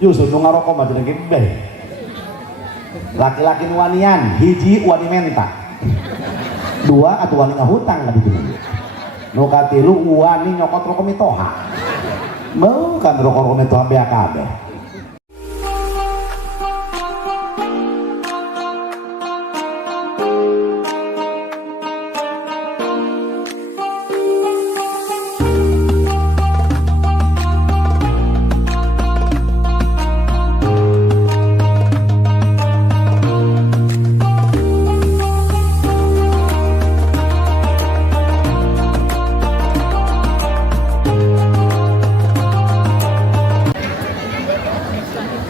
Justru nu ngarokok mah teu gede. Laki-laki nu wanian, hiji wani menta. Dua atuh wani ngahutang ka ditu. Nu katilu wani nyokot rokok mitoha. Mau kan rokok mitoha bea kabeh.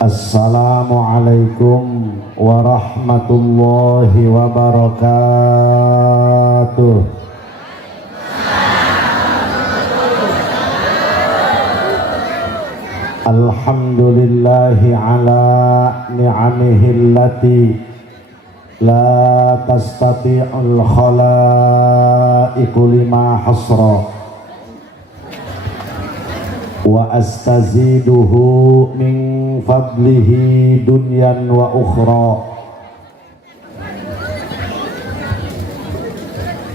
Assalamualaikum warahmatullahi wabarakatuh. Alhamdulillahi ala ni'amihi allati la tastati'ul khalaiqu lima hasra wa astaziduhu min fadlihi dunyan wa ukhra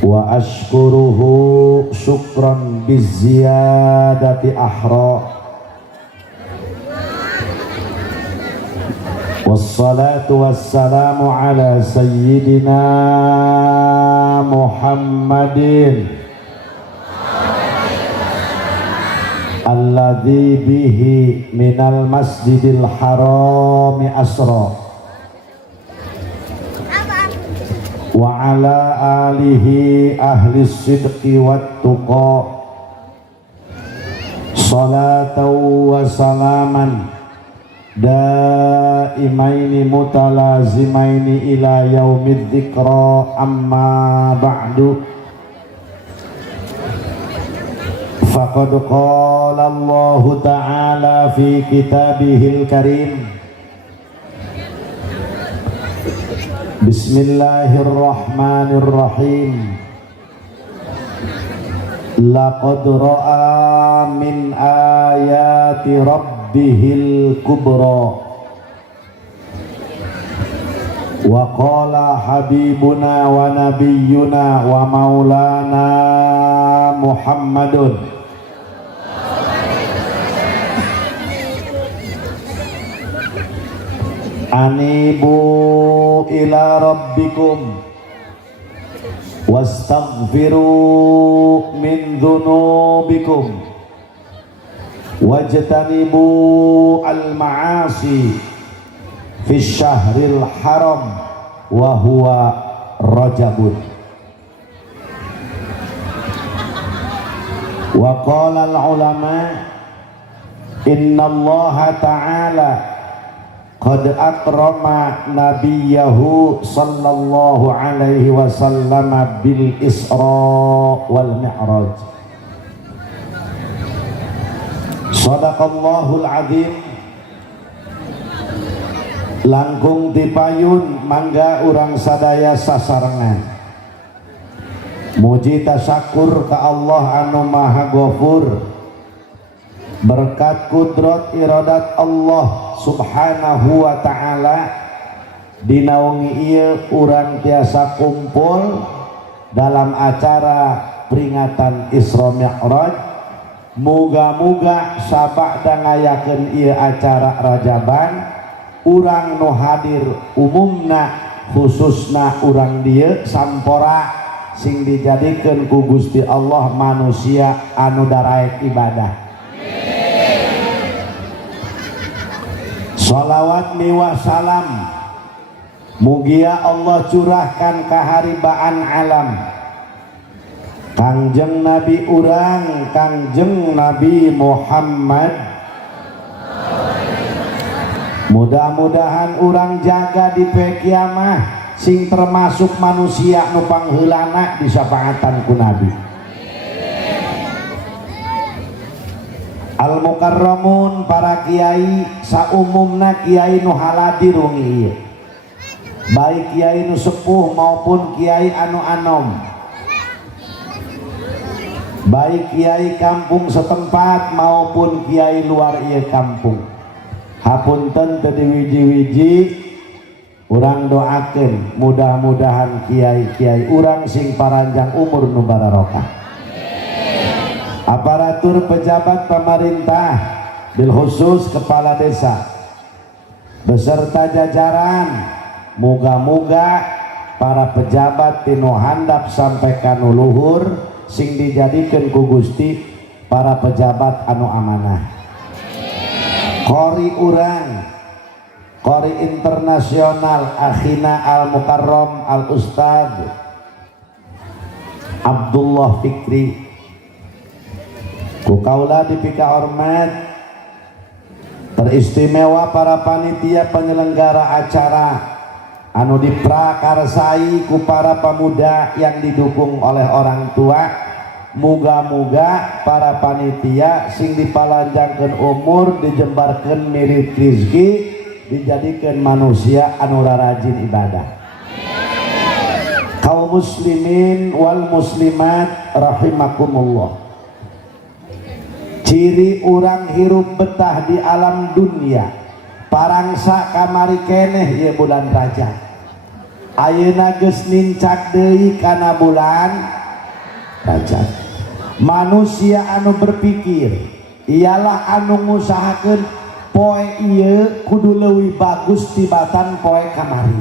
wa ashkuruhu syukran bizziyadati ahra wassalatu wassalamu ala sayyidina Muhammadin alladzi bihi minal masjidil harami asra wa ala alihi ahli sidqi wat tuqa salatan wa salaman daimaini mutalazimaini ila yaumid dzikra amma ba'du. Faqad qala Allah Ta'ala fi kitabihil karim Bismillahirrahmanirrahim Laqad ra'a min ayati rabbihil kubra wa qala habibuna wa nabiyyuna wa maulana Muhammadun anibu ila rabbikum wastaghfiru min dhunubikum wajtanibu al-ma'asi fi syahril haram wa huwa rajabun wa qala al-ulama inna allaha ta'ala qad akrama nabiyahu sallallahu alaihi wasallam bil isra wal mi'raj. Sadaqallahul azim. Langkung dipayun mangga urang sadaya sasarengan muji tasyakur ka Allah anu maha ghafur berkat kudrat iradat Allah subhanahu wa ta'ala dinaungi ieu urang tiasa kumpul dalam acara peringatan Isra Mi'raj. Muga-muga sabada ngayakeun ieu acara Rajaban urang nu hadir umumna khususna urang dieu sampora sing dijadikeun ku Gusti Allah manusia anu daraek ibadah. Salawat miwa salam mugia Allah curahkan kaharibaan alam Kangjeng Nabi urang Kangjeng Nabi Muhammad. Mudah-mudahan urang jaga di poe kiamah sing termasuk manusia nu pangheulana disapaatan ku Nabi. Al-mukarramun para kiai saumumna kiai nu haladir wengi ieu. Baik kiai nu sepuh maupun kiai anu anom. Baik kiai kampung setempat maupun kiai luar ieu kampung. hapunten teu diwiji-wiji urang doakeun mudah-mudahan kiai-kiai urang sing paranjang umur nu barokah. Aparatur pejabat pemerintah bil khusus kepala desa beserta jajaran, muga-muga para pejabat tinu handap sampai kanu luhur sing dijadikeun ku Gusti para pejabat anu amanah. Qori urang, qori internasional akhina al mukarram al ustad Abdullah Fikri ku kaula dipika hormat, teristimewa para panitia penyelenggara acara anu diprakarsai ku para pemuda yang didukung oleh orang tua. Muga-muga para panitia sing dipalanjangkeun umur dijembarkeun mirit rizki dijadikan manusia anu rajin ibadah. Kaum muslimin wal muslimat rahimakumullah, ciri urang hirup betah di alam dunia parangsa kamari keneh ye bulan Rajab. Ayeuna geus nincak deui kana bulan Rajab. Manusia anu berpikir ialah anu ngusahakeun poe ieu kudu leuwih bagus tibatan poe kamari,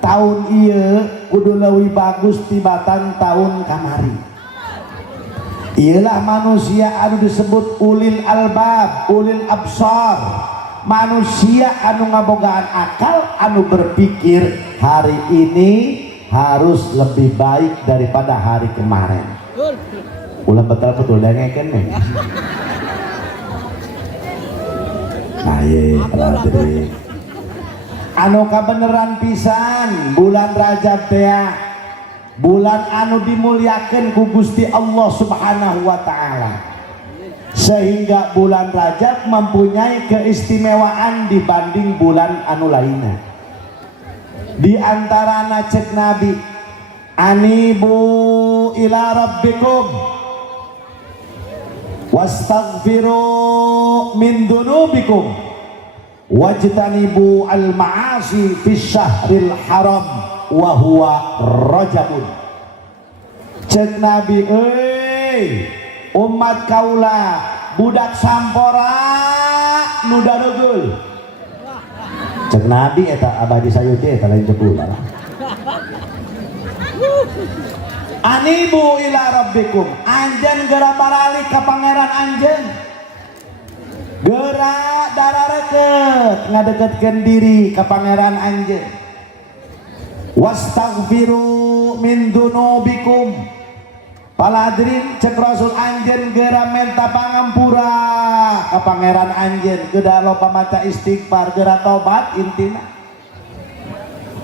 tahun ieu kudu leuwih bagus tibatan tahun kamari. Ialah manusia anu disebut ulil albab, ulil absar, manusia anu ngabogaan akal, anu berpikir hari ini harus lebih baik daripada hari kemarin. Ulah betul dengekeun nih. Aye, hadirin. Anu kabeneran pisan bulan Rajab teh bulan anu dimuliakeun ku Gusti Allah Subhanahu wa taala. Sehingga bulan Rajab mempunyai keistimewaan dibanding bulan anu lainnya. Di antarana cek Nabi, anibu ila rabbikum wastaghfiru min dunubikum wajtanibu al ma'asi fis syahril haram wa huwa Rajabun. Cek Nabi, umat kaula budak sampora nu daregeul. Cek Nabi eta abadi sayeuti eta lain jebul. Anibu ila rabbikum, anjeun geura baralik ka pangeran anjeun, geura dararekeut ngadeketkeun diri ka pangeran anjeun. Wastaghfiru min dunubikum, paladrin cek Rasul anjeun geura menta pangampura ka pangeran anjeun, geura loba maca istighfar, geura tobat intina.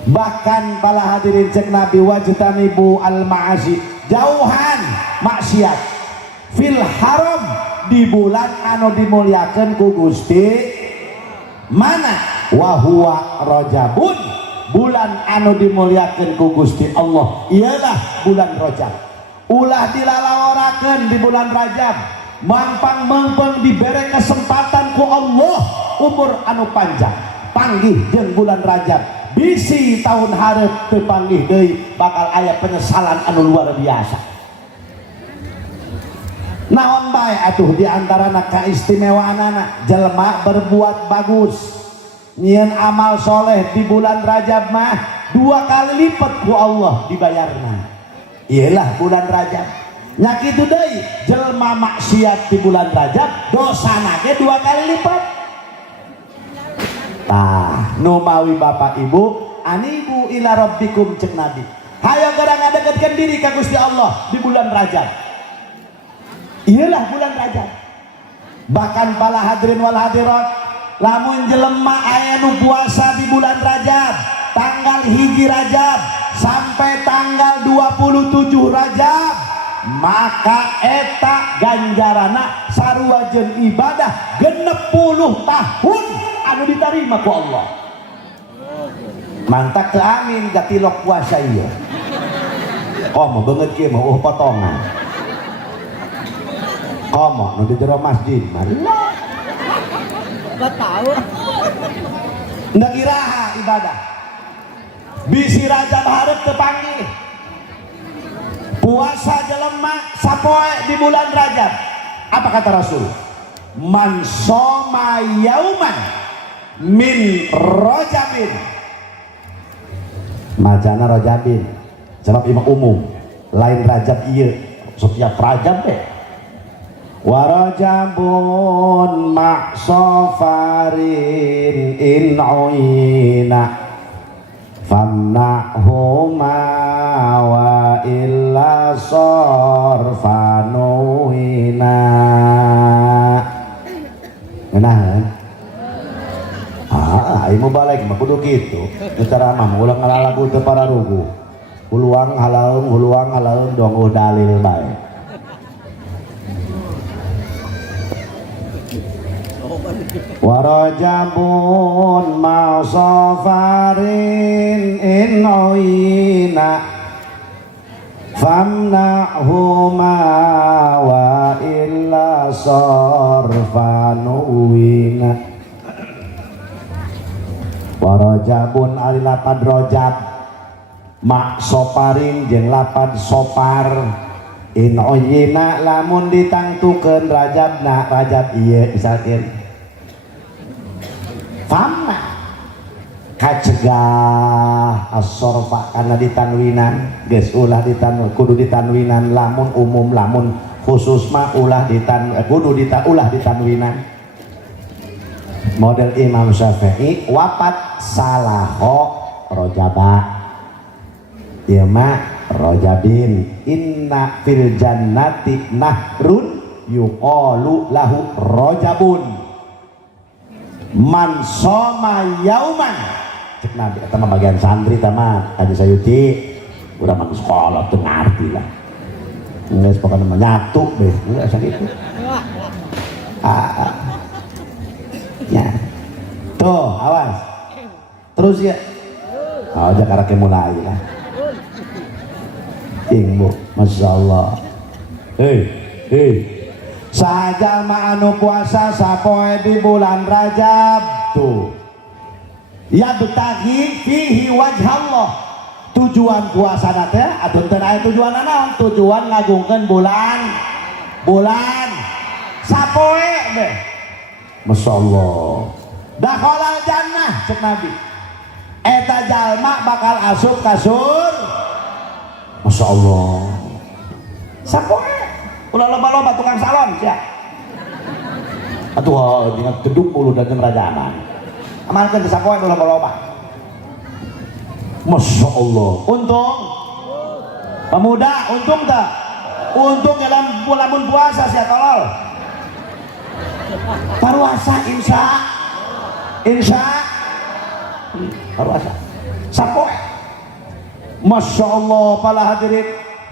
Bahkan para hadirin cek Nabi, wajtanibu al ma'asi, jauhan maksiat fil haram, di bulan anu dimuliakeun ku Gusti mana wa huwa Rajabun, bulan anu dimuliakeun ku Gusti Allah ialah bulan Rajab. Ulah dilalaorakeun di bulan Rajab, mampang mengpeng dibere kesempatan ku Allah umur anu panjang panggih jeung bulan Rajab. Bisi tahun hareup teu panggih deui bakal aya penyesalan anu luar biasa. Naon bae atuh di antarana kaistimewaanana jelema berbuat bagus, nyieun amal soleh di bulan Rajab mah 2 kali lipat ku Allah dibayarna. Iyalah bulan Rajab. Nya kitu deui, jelema maksiat di bulan Rajab dosana ge 2 kali lipat. Tah, nu mawi bapak ibu, anibu ila rabbikum cek Nabi. Hayo geura ngadeketkeun diri ka Gusti Allah di bulan Rajab. Iyalah bulan Rajab. Bahkan para hadirin wal hadirat, lamun jelema aya nu puasa di bulan Rajab, tanggal 1 Rajab sampai tanggal 27 Rajab, maka eta ganjarana sarua jeung ibadah 60 tahun anu diterima ku Allah. Mantak ke amin gatilok puasa ieu. Komo beungeut kieu mah potongan. Komo nu di jero masjid mah. Enggak tahu. ndak iraha ibadah bisi Rajab hareup teu panggih puasa jelema sapoe di bulan Rajab. Apa kata Rasul? Man shoma yauman min rajabin, macana rajabin sebab imam umum lain Rajab ieu setiap Rajab deh. Warajabun ma'sofarin in uyina famna'huma wa illa sorfanuina. Menahan ibu balik mah kudu gitu cara mah ulang ngalagu teu para rugu huluang halaeung dong dalil bae. Warajabun ma'safarin in uyina famna'huma wa illa sarfanuwina. Warajabun ari lapad rojab mak soparin jeung lapad sopar in uyina lamun ditangtukeun rajabna rajab ieu misalkeun famna kacegah as-sorfa karena ditanwinan geus ulah ditanwin kudu ditanwinan lamun umum lamun khusus mah ulah kudu ulah ditanwinan. Model Imam Syafi'i wafat salaho rojaba ieu mah rojabin inna fil jannati nahrun yuqalu lahu rojabun man shoma yauman cek nabi eta mah bagian santri tah mah Haji Sayuti urang mah sekolah teu ngarti lah geus pokona mah nyatu beus geus sakitu ya tuh awas terus ya Jakarta ke mulai lah Bu Masya Allah saja anu puasa sapoe di bulan Rajab tuh ya betagi fihi wajhallah tujuan puasa teh atuh teu aya tujuan naon tujuan ngagungkeun bulan sapoe deh. Masya Allah dakhalal jannah cek Nabi eta jalma bakal asup ka surga. Masya Allah sapoe ulah loba-loba tukang salon sia atuh dina gedung ulu dan rajanan amalkeun sapoe ulah loba-loba. Masya Allah untung pemuda untung tak untung dalam bulan puasa sia tolol paruasa insya paruasa sapoe. Masya Allah pala hadirin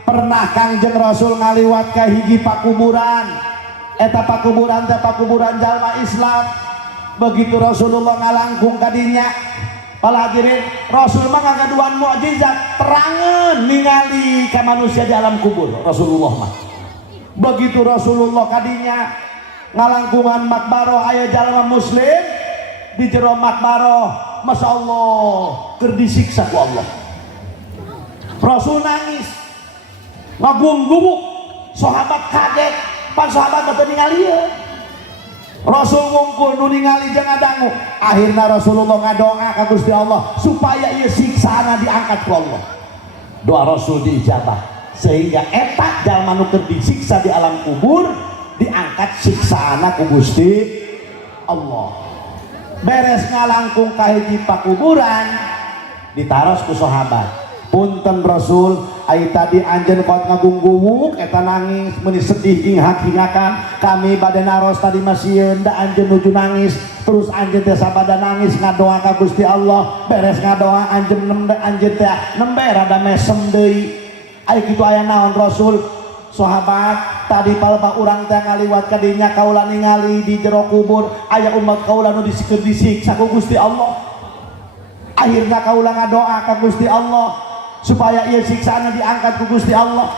pernah Kangjeng Rasul ngaliwat ka hiji pakuburan eta pakuburan teh pakuburan jalma Islam begitu Rasulullah ngalangkung kadinya pala hadirin Rasul mah ngagaduan mukjizat terangeun ningali ka manusia di alam kubur Rasulullah mah begitu Rasulullah kadinya ngalangkungan makbaroh aya jalma muslim di jero makbaroh Masya Allah keur disiksa ku Allah. Rasul nangis ngagum-gumuk sahabat kaget pan sahabat teu ningalieun Rasul ngungkul nu ningali jeung ngadangu akhirna Rasulullah ngadoa ka Gusti Allah supaya ieu siksana diangkat ku Allah. Doa Rasul diijabah sehingga eta jalma nu keur disiksa di alam kubur diangkat siksaana ku Gusti Allah. Beres ngalangkung ka hiji pakuburan ditaros ku sahabat punten Rasul ai tadi anjeun kot ngagunggunguk eta nangis meuni sedih hingak-hingakan kami bade naros tadi masieun da anjeun nuju nangis terus anjeun teh sabada nangis ngadoa ka Gusti Allah beres ngadoa anjeun teh nembe rada mesem deui ai kitu aya naon Rasul sahabat tadi palpa urang teh ngaliwat ka dinya kaula ningali di jero kubur aya umat kaula nu disiksa ku Gusti Allah akhirna kaula ngadoa ka Gusti Allah supaya ia siksana diangkat ku Gusti Allah.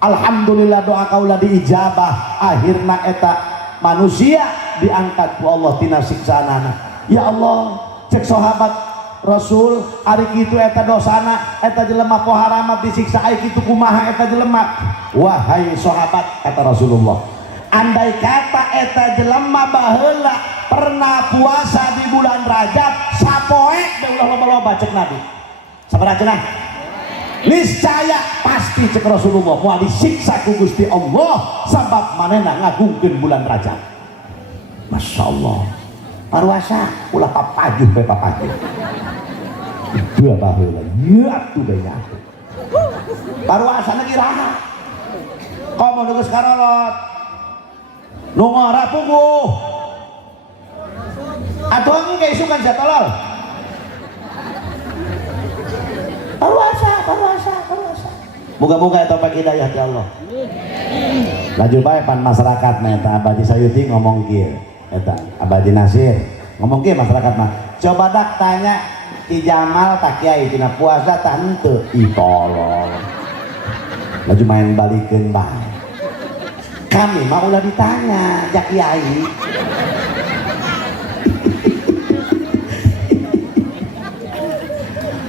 Alhamdulillah doa kaula diijabah akhirna eta manusia diangkat ku Allah tina siksaanana. Ya Allah cek sahabat Rasul ari kitu eta dosana eta jelema poharamat disiksa ai kitu kumaha eta jelema. Wahai sahabat kata Rasulullah, andai kata eta jelema baheula pernah puasa di bulan Rajab sapoe da ulah loba-loba cek Nabi. Sabaraha cenah? Niscaya pasti cek Rasulullah moal disiksa ku Gusti Allah sabab manehna ngagungkeun bulan Rajab. Masya Allah. Parwasa ulah papajuh bae papajuh. Dua baheula ya tuh banyak. Parwasa lagi raha. Komo nu geus karolot. Nu ngora puguh. Atuh engke isukan sia tolol. Parwasa. Moga-moga eta topik hidayah ti Allah. Laju bae pan masyarakat mah eta Abadi Sayuti ngomong kieu. Eta Abadi Nasir ngomong kieu masyarakat mah. Coba dak tanya Ki Jamal tak kiai tina puasa tah henteu ih tolol. Laju main balikeun bae. Kami mah ulah ditanya jak kiai.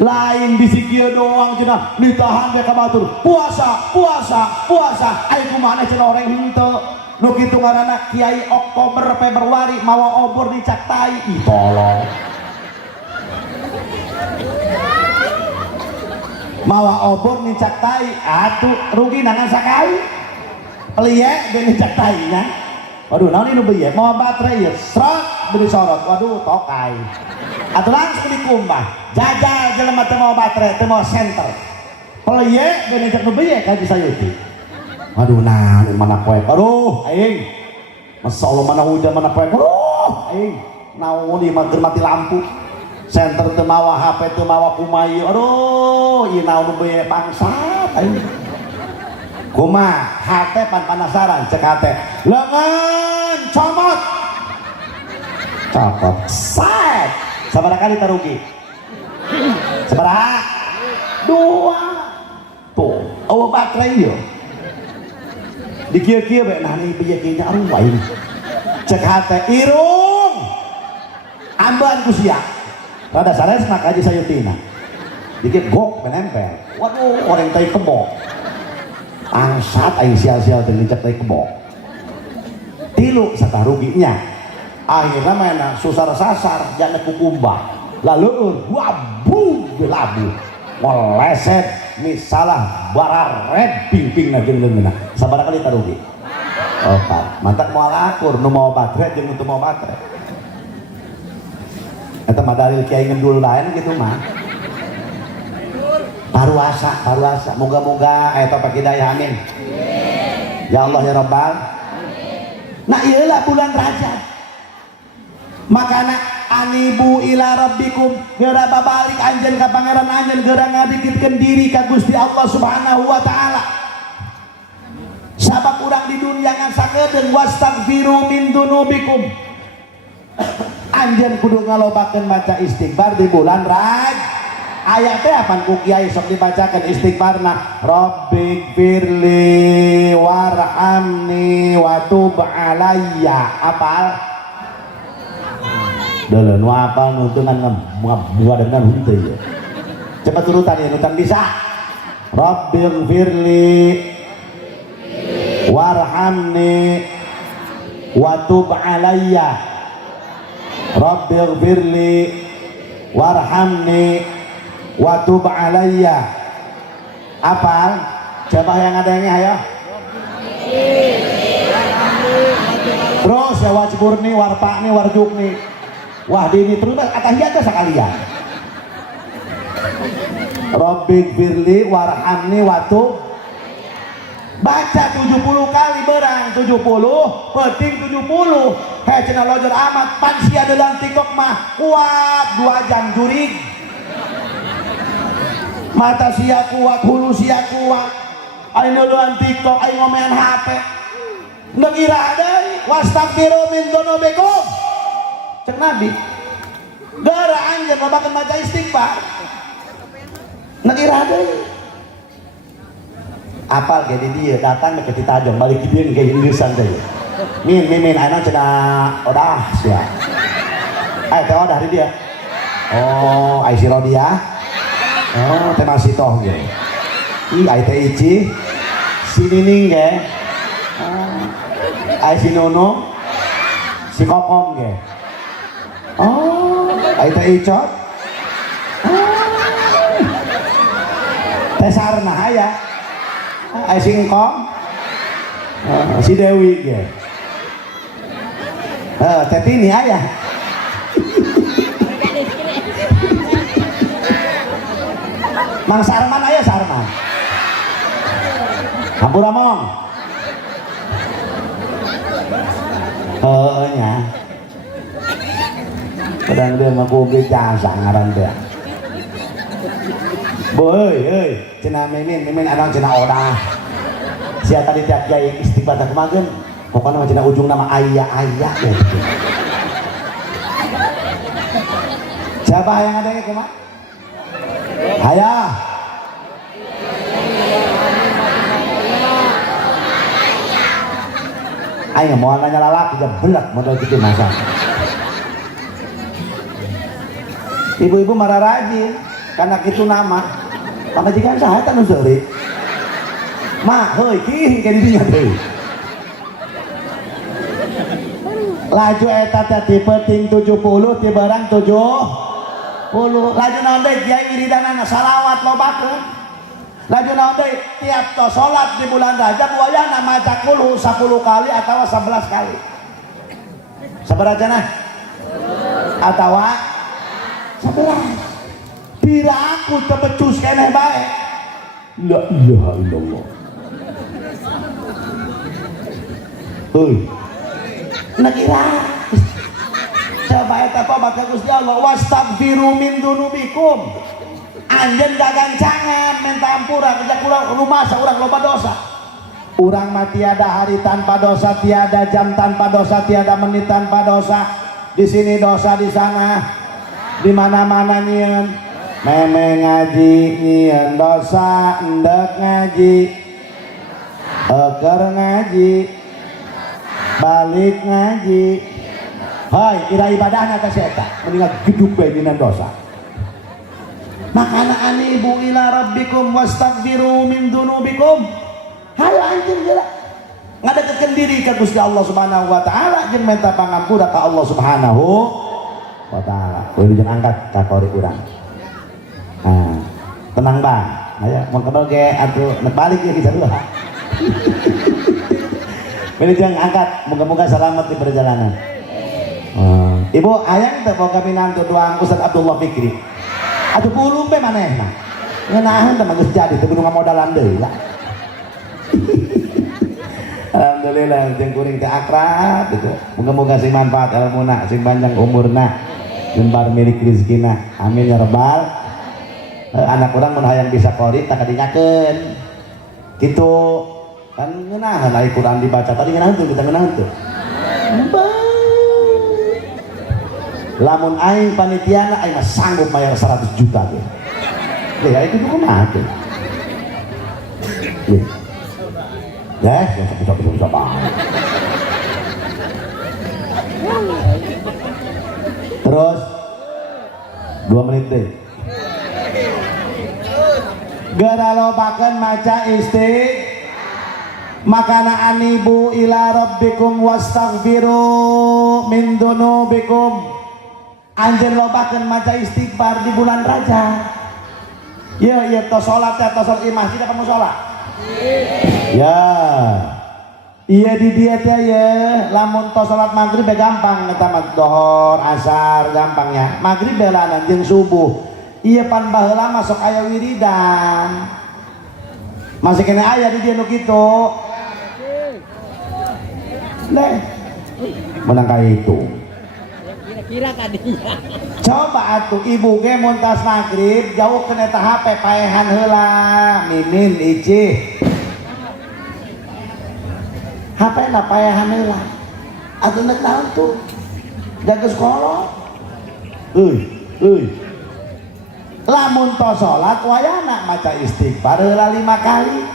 Lain bisi kieu doang cenah ditahan we ka batur. Puasa. Ai kumaha cenah orang henteu. Nu kitu ngaranna Kiai Oktober Februari mawa obor dicak tai ih tolol. Mawa obor nicak tai atuh rugi nangan sakali liye dan nicak tai nya. Waduh naon ini beuye mawa baterai ieu srot beli sorot waduh tokai atuh langsung dikumbah jajal jelema teu mawa baterai teu mawa senter liye dan nicak nu beuye ka Sayuti. Waduh naon mana poe aduh aing masyaallah mana hujan mana poe aduh aing naon ieu mah mati lampu center teu mawa HP teu mawa kumaha aduh ieu naon beuye bangsat aing kumaha hate pan penasaran cek hate leungeun comot copot set sabaraha kali tarugi sabaraha dua tuh eueuh baterai ieu di kieu-kieu bae nah ini beuye kieu nya aduh aing cek hate irung amban ku sia rada sanes mah Haji Sayutina dikit gok menempel waduh orang tai kebok angsat aing sial-sial teh ngecek tai kebok tilu satah ruginya akhirnya mana susar sasar jangan kukumbah lalu wabu gelabu ngoleset misalah barared pingping na jeung leungeunna sabaraha kali tarugi opat mantak moal akur nu mau baterai jeung nu mau baterai eta mah dalil kiai ngendul lain gitu mah parwasa moga-moga eta topik hidayah amin ya Allah ya Rabbal nah iyalah bulan Rajab makana anibu ila rabbikum geura babalik anjeun ka pangeran anjeun geura ngadikitkeun diri ka Gusti Allah Subhanahu wa taala sabab urang di dunia ngasakeun wastaghfiru min dunubikum anjeun kudu ngalobakeun maca istighfar di bulan Rajab ayat teh apaan ku kiai sok dibacakan istighfarna Rabbighfirli warhamni wa tub alayya apal deuleu nu apal nu teu ngan ngabuadeungan henteu ye cepat turutan ya nutan bisa Rabbighfirli warhamni wa tub alayya Rabbighfirli warhamni wa tub alayya apal coba yang adanya ayo terus ya wajburni warpakni warjukni wahdini terus atahiyat sekalian Rabbighfirli warhamni wa tub baca 70 kali berang 70 penting 70 heh cenah lojer amat pan sia dalam TikTok mah kuat 2 jam jurig mata sia kuat hulu sia kuat aing nuluan TikTok aing ngomean HP neuk ira deui wastaghfiru min dzunubikum cek Nabi gara anjeun lobakeun maca istighfar neuk ira deui apal ge di dieu datang ke Citajong balik ke dieu ge irisan deui min ayeuna cenah odah sia teh odah di dia Oh ai si Rodia. Oh teh masih toh ge. Ih ai teh Ici. Si Nining ge. Ai si Nono. Si Kokom ge. Oh ai teh Icot. Teh Sarna aya. Ai si Engkong. Si Dewi ge. Teh Tini aya. Mang Sarman aya Sarman. Hapuramong. Nya. Kadang dia ngaku ge jasa ngaran teh. Boy, euy, cenah mimin arang cenah odah. Sia tadi tiap kiai istighfar teh kemageun. Pokona cenah ujung nama ayah ya. Siapa yang ada yang kumaha? Hayah. Ayo mau nanya lalaki jam belak modal gitu masa. Ibu-ibu marah rajin karena itu nama. Maka jika saya tak nusuri. Mak, hoi, kih, kayak didinya deh. Laju eta teh tipe ting 70 ti barang 70. Laju naon deui kiai wiridanana salawat lobakeun. Laju naon deui tiap tos salat di bulan Rajab wayahna maca qul 10 kali atawa 11 kali. Sabaraha cenah? Atawa 11. Pira aku teu becus keneh bae. La ilaha illallah. Heuh. Nakira. Coba eta tobat ka Gusti Allah wastaghfiru min dunubikum. Anjeun gagancangan minta ampura kerja kurang rumah saurang loba dosa. Urang mah tiada hari tanpa dosa, tiada jam tanpa dosa, tiada menit tanpa dosa. Di sini dosa, di sana, di mana-mana nyieun. Meme ngaji nyieun dosa, endek ngaji, eker ngaji, balik ngaji. Hai, kira ibadahna teh eta, mendingan gedug bae dina dosa. Makana anibu ila rabbikum wastaghfiru min dunubikum. Hayo anjeun geura. Ngadeketkeun diri ka Gusti Allah Subhanahu wa taala jeung minta pangampura ka Allah Subhanahu wa taala. Kudu jeung angkat ka kori urang. Nah, tenang Bang. Ayo mun kebal ge atuh balik ya bisa dulu. Pilih jeung angkat, moga-moga selamat di perjalanan. Ibu ayang teh boga minantu doang Ustaz Abdullah Fikri. Atuh pulung be manehna. Ngeunaheun teh mah geus jadi teu kudu ngamodalan deui lah. Alhamdulillah jeung kuring teh akrab gitu. Moga-moga sing manfaat ilmuna, sing panjang umurna, jembar milik rezekina. Amin ya rabbal. Anak urang mun hayang bisa qori tak kadinyakeun. Kitu kan ngeunaheun aya Quran dibaca tadi ngeunaheun tuh kita ngeunaheun tuh. Lamun aing panitiana aing mah sanggup bayar 100 juta ge. Ya itu kumaha tuh. Ya, bisa banget. Terus 2 menit deh. Gara lobakeun maca makana anibu ila rabbikum wastaghfiru min dunubikum. Anjeun lobakeun maca istighfar di bulan Rajab. Ieu tos salat teh tos di masjid apa mushola? Ya. Iya di dia teh ya, lamun tos salat maghrib gampang eta mah dohor, asar gampang ya. Maghrib belanan jeung subuh. Iya pan baheula mah sok aya wiridan. Masih kena aya di dia nu kitu. Nah. Menang ka itu. Kira-kira kadinya. Coba atuh ibu ge mun tas maghrib jauh kena eta HP paehan heula. Mimin Ici. HP na paehan heula. Atuh nek naon tuh? Jaga sekolah. Lamun tos salat wayahna maca istighfar heula 5 kali.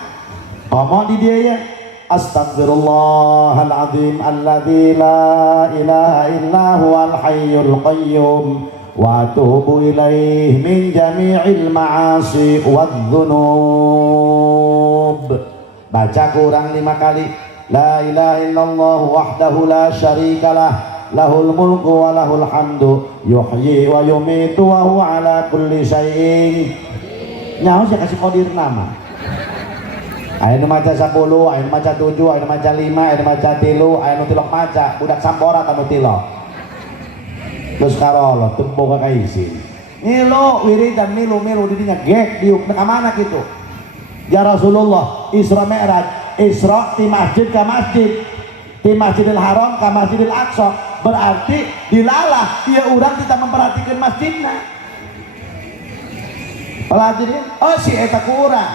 Ngomong di dia ya. Astaghfirullahaladzim alladzi la ilaha illa huwal hayyul qayyum wa atubu ilaih min jami'il ma'asi wadh-dhunub. Baca kurang 5 kali. La ilaha illallah wahdahu la syarikalah lahul mulku wa lahul hamdu yuhyi wa yumitu wa huwa ala kulli syai'in. Nyaho saya kasih kodir nama. Ayeuna maca 10, ayeuna maca 7, ayeuna maca 5, ayeuna maca 3, ayeuna tilok maca budak sampora tamu tilok. Terus karolo tembok ka isin. Milu wiridan milu didinya gek diuk ka mana kitu. Ya Rasulullah Isra Mi'raj, Isra di masjid ke masjid, di Masjidil Haram ke Masjidil Aqsa, berarti dilalah dia orang kita memperhatikan masjidnya. Pelajari, oh si eta kurang,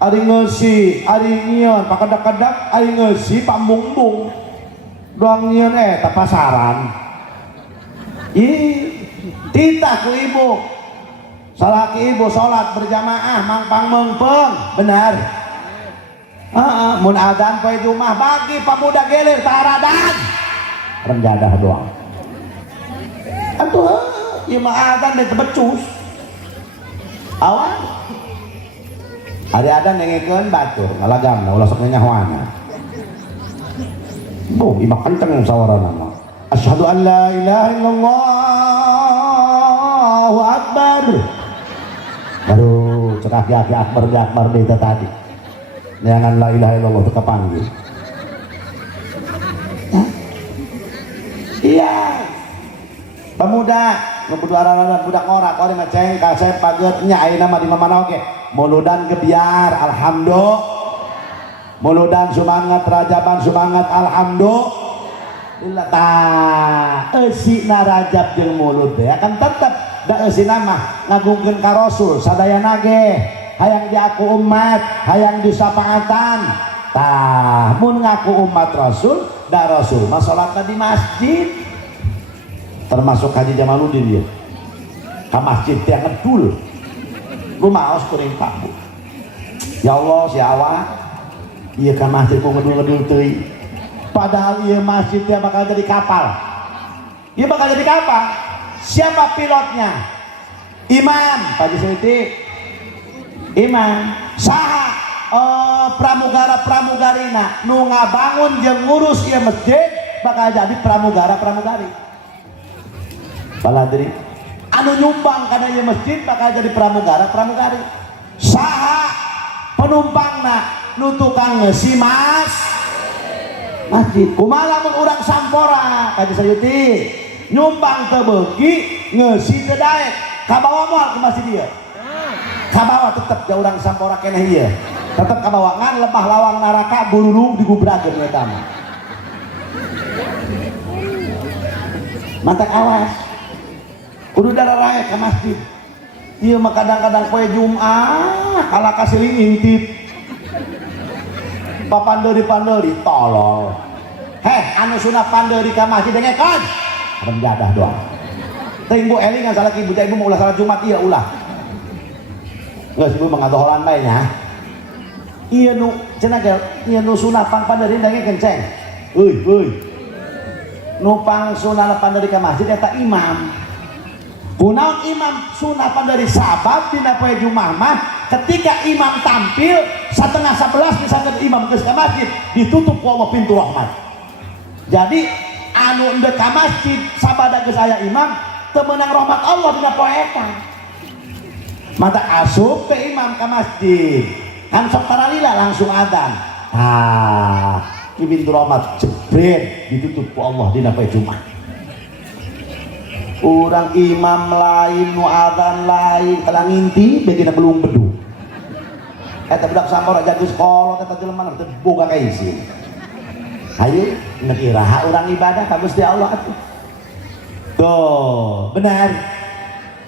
ari ngeusi, ari ngion, pakedak-kedak, ari ngeusi pambung-bung, doang ngion eta pasaran. Ih, titah ku ibu, salaki ibu sholat berjamaah mangpang mengpeng, benar. Mun adzan poe Jumat bagi pemuda gelir taradan renjadah doang. Atuh ieu mah adzan teh becus. Awan. Ari adzan nengekeun batur ngalagamna ulah sok nyahoana. Boh imah kenceng sawarana mah. Asyhadu an la ilaha illallah wa akbar. Baru cekak aki akbar di tadi. Jangan la ilaha illallah itu kepanggil. Iya. Pemuda, ngebudak budak ngorak, ori maceng kasep pagetnya ayeuna mah di mana oge. Muludan gebiar alhamdulillah. Muludan sumangat rajaban sumangat alhamdulillah. Eusina Rajab jeung mulud teh akan tetep da eusina mah ngagungkeun ka Rasul sadayana ge. Hayang diaku umat, hayang disapaatan. Tah, mun ngaku umat Rasul, da Rasul mah salatna di masjid. Termasuk Haji Jamaluddin ya. Ka masjid teh ngedul. Rumaos kuring Pak Bu. Ya Allah, si awak. Ieu ka masjid ku ngedul-ngedul teuing. Padahal ieu masjid teh bakal jadi kapal. Ieu bakal jadi kapal. Siapa pilotnya? Imam Pak Siti. Imam saha pramugara-pramugarina nu ngabangun jeung ngurus ieu masjid bakal jadi pramugara-pramugari. Baladri anu nyumbang kana ieu masjid bakal jadi pramugara-pramugari. Saha penumpangna nu tukang ngeusi masjid. Kumaha lamun urang sampora Kaji Sayuti nyumbang teu beuki ngeusi teu daek kabawa moal ke masjid ieu. Kabawa tetep jauh orang sampora keneh ieu tetep kabawa ngan lemah lawang naraka bululung digubrageun eta mah. Mantak awas kudu dararae ka masjid. Ieu mah kadang-kadang poe Jumat kala kasiling intip papandeuri tolol. Anu sunah pandeuri ka masjid dengekeun renjadah doang. Teuing Bu Eli ngan salaki ibu ibu mau ulah salat Jumat ieu ulah. Geus ibu mengadoholan bae nya. Ieu nu cenah ge ieu nu sunah pandeuri dengekeun ceng. Euy. Nu pang sunah pandeuri ka masjid eta imam. Kunaon imam sunah pandeuri sabab dina poe Jumat mah ketika imam tampil 10:30 misalkan imam geus ka masjid ditutup ku Allah pintu rahmat. Jadi anu endeu ka masjid sabada geus aya imam teu meunang rahmat Allah dina poe eta. Mata asup ke imam ke masjid kan sok taralila langsung adzan. Ki pintu rahmat jebret ditutup ku Allah dina poe Jumat. Urang imam lain nu adzan lain kada ngintip begina belum bedu. Eta budak sampora jagus kolot eta jelema teh boga ka isin. Hayu ngiraha urang ibadah ka Gusti Allah atuh. Tuh, benar.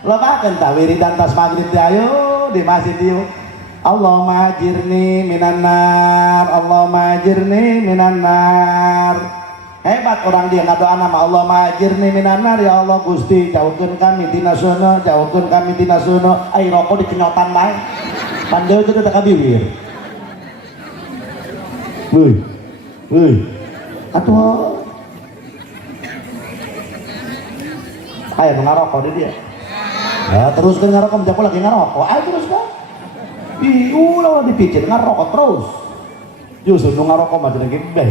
Lobakeun tah wiridan tas magrib teh ayo di masjid ieu. Allahumma ajirni minan nar, Allahumma ajirni minan nar. Hebat orang dia ngadoa nama Allahumma ajirni minan nar, ya Allah Gusti jauhkeun kami tina sono, jauhkeun kami tina sono. Ai rokok dikenyotan bae. Pandeu teh teh ka bibir. Atuh Ayo ngarokok di dia. Nah, terus kan ngarokok, menjaku lagi ngarokok. Ayo terus kan. Ulah dipicit ngarokok terus. Justru ngarokok mah jadi gede.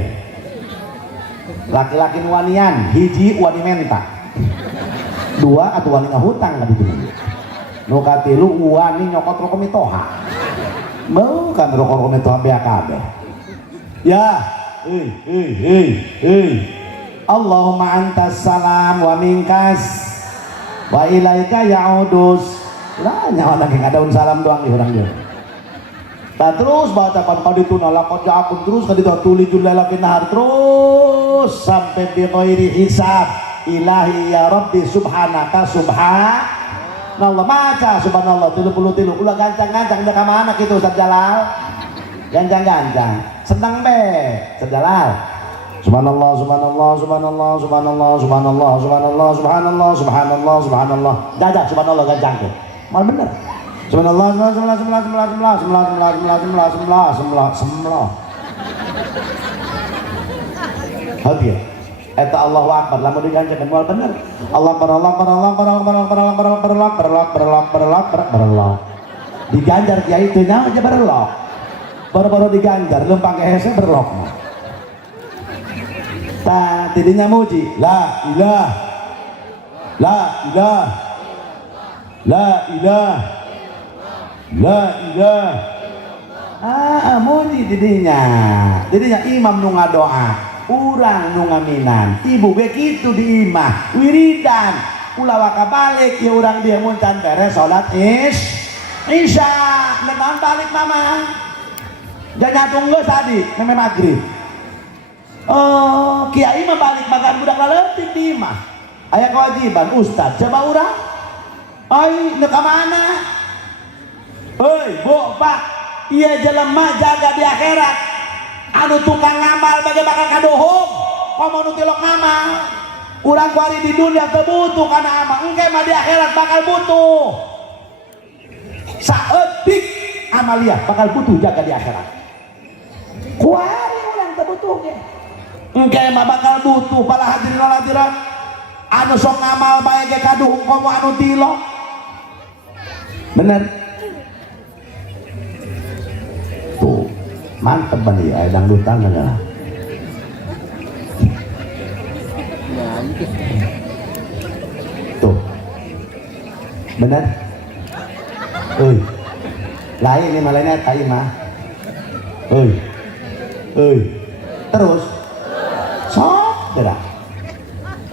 Laki-laki wanian, hiji wani menta. Dua atau wani ngahutang kan itu. Nu katilu wani nyokot rokok mitoha. Mau kan rokok mitoha beak kabeh. Ya, Allahumma antas salam wa minkas wa ilaika ya'udus. Lah nyawa lagi ngadaun salam doang di orang dia. Dan terus baca pan itu nolakot ja'akun terus kan itu tulijul laila bin nahar terus sampai bi ghairi hisab. Ilahi ya Rabbi subhanaka subhanallah. Maca subhanallah 33 ulah gancang-gancang dah ka mana kitu Ustaz Jalal. Gancang-gancang senang be Jalal. Subhanallah subhanallah subhanallah subhanallah subhanallah subhanallah subhanallah subhanallah subhanallah. Jajak subhanallah gancang ke. Mal bener. Subhanallah semlah. Habis. Eta Allahu Akbar lamun diganjakeun moal bener. Allah berlok. Diganjar kiai teu nyaho aja berlok. Baru-baru diganjar leumpang hese berlok. Ta tidinya muji la ilah la ilah la ilah la ilah. Muji didinya imam nu ngadoa urang nu ngaminan ibu begitu di imah wiridan ulah waka balik ya urang dia muncan beres salat isya nenaon balik mama jangan tunggu tadi meme maghrib. Kiai mah balik makan budak laletik di imah aya kewajiban ustad coba urang ai neka mana bu pak iya jelema jaga di akhirat anu tukang ngamal bagi bakal kadohong komo nu tilok ngamal urang kuari di dunia teu butuh kana amal engke mah di akhirat bakal butuh saeutik amalia bakal butuh jaga di akhirat kuari urang teu butuh ge engke mah bakal butuh pala hadirin wal hadirat anu sok ngamal bae ge kadohong komo anu tilok bener tuh mantep bani ya dangdutan aja tuh bener lain ini malainya tai mah terus sok gerak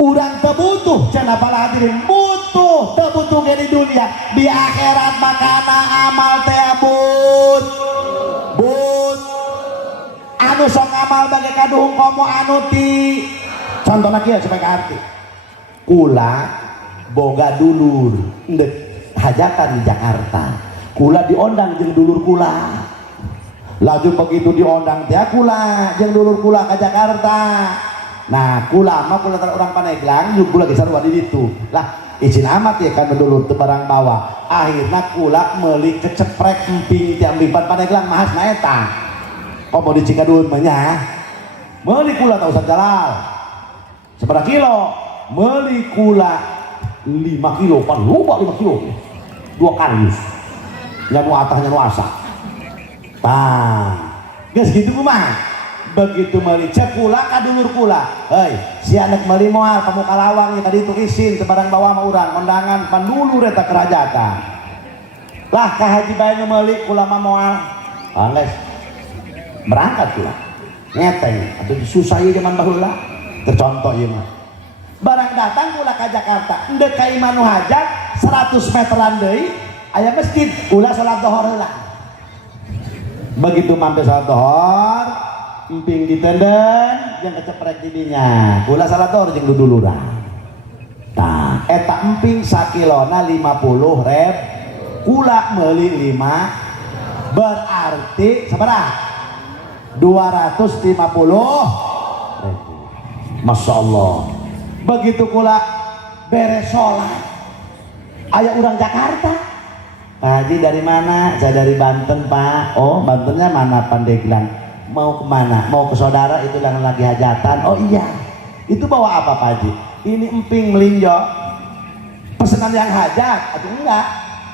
urang tebutuh cenah pala hadirin butuh tebutuh di dunia di akhirat makana amal teh but anu sok ngamal bagi kaduhung komo anu ti contohna kieu supaya kaarti kula boga dulur ndek hajatan di Jakarta kula diondang jeung dulur kula laju begitu diondang teh kula jeung dulur kula ke Jakarta. Nah kula mah kula orang Paneglang yuk kula geus sarua di ditu lah izin amat ya kan dulur teu barang bawa akhirna kula meuli keceprek emping ti ambipan Paneglang mahasna eta mau di Cikadun banyak meuli kula tau Ustaz Jalal seberapa kilo meuli kula 5 kilo pan lupa 5 kilo 2 kardus nyanu atah nyanu asa geus gitu mah begitu meuli cek kula ka dulur kula si anak meuli moal ka muka lawang tadi itu isin sebarang bawa mah urang kondangan pandulur eta kerajaan lah ka haji bae nu meuli kula mah moal les berangkat pula ngeteng atau disusahi zaman baheula tercontoh ieu mah barang datang kula ka Jakarta endeu ka imah nu hajat 100 meteran deui aya masjid kula salat zuhur heula begitu mampir salat zuhur emping ditenden jeung keceprek di dinya kula salat zuhur jeung duduluran tah eta emping sakilona 50.000 kula meuli 5 berarti sabaraha 250. Masya Allah begitu kula beres sholat aya urang Jakarta Haji dari mana? Saya dari Banten Pak. Oh Bantennya mana Pandeglang? Mau kemana? Mau ke saudara itu yang lagi hajatan. Oh iya itu bawa apa Pak Haji? Ini emping melinjo pesanan yang hajat atau enggak,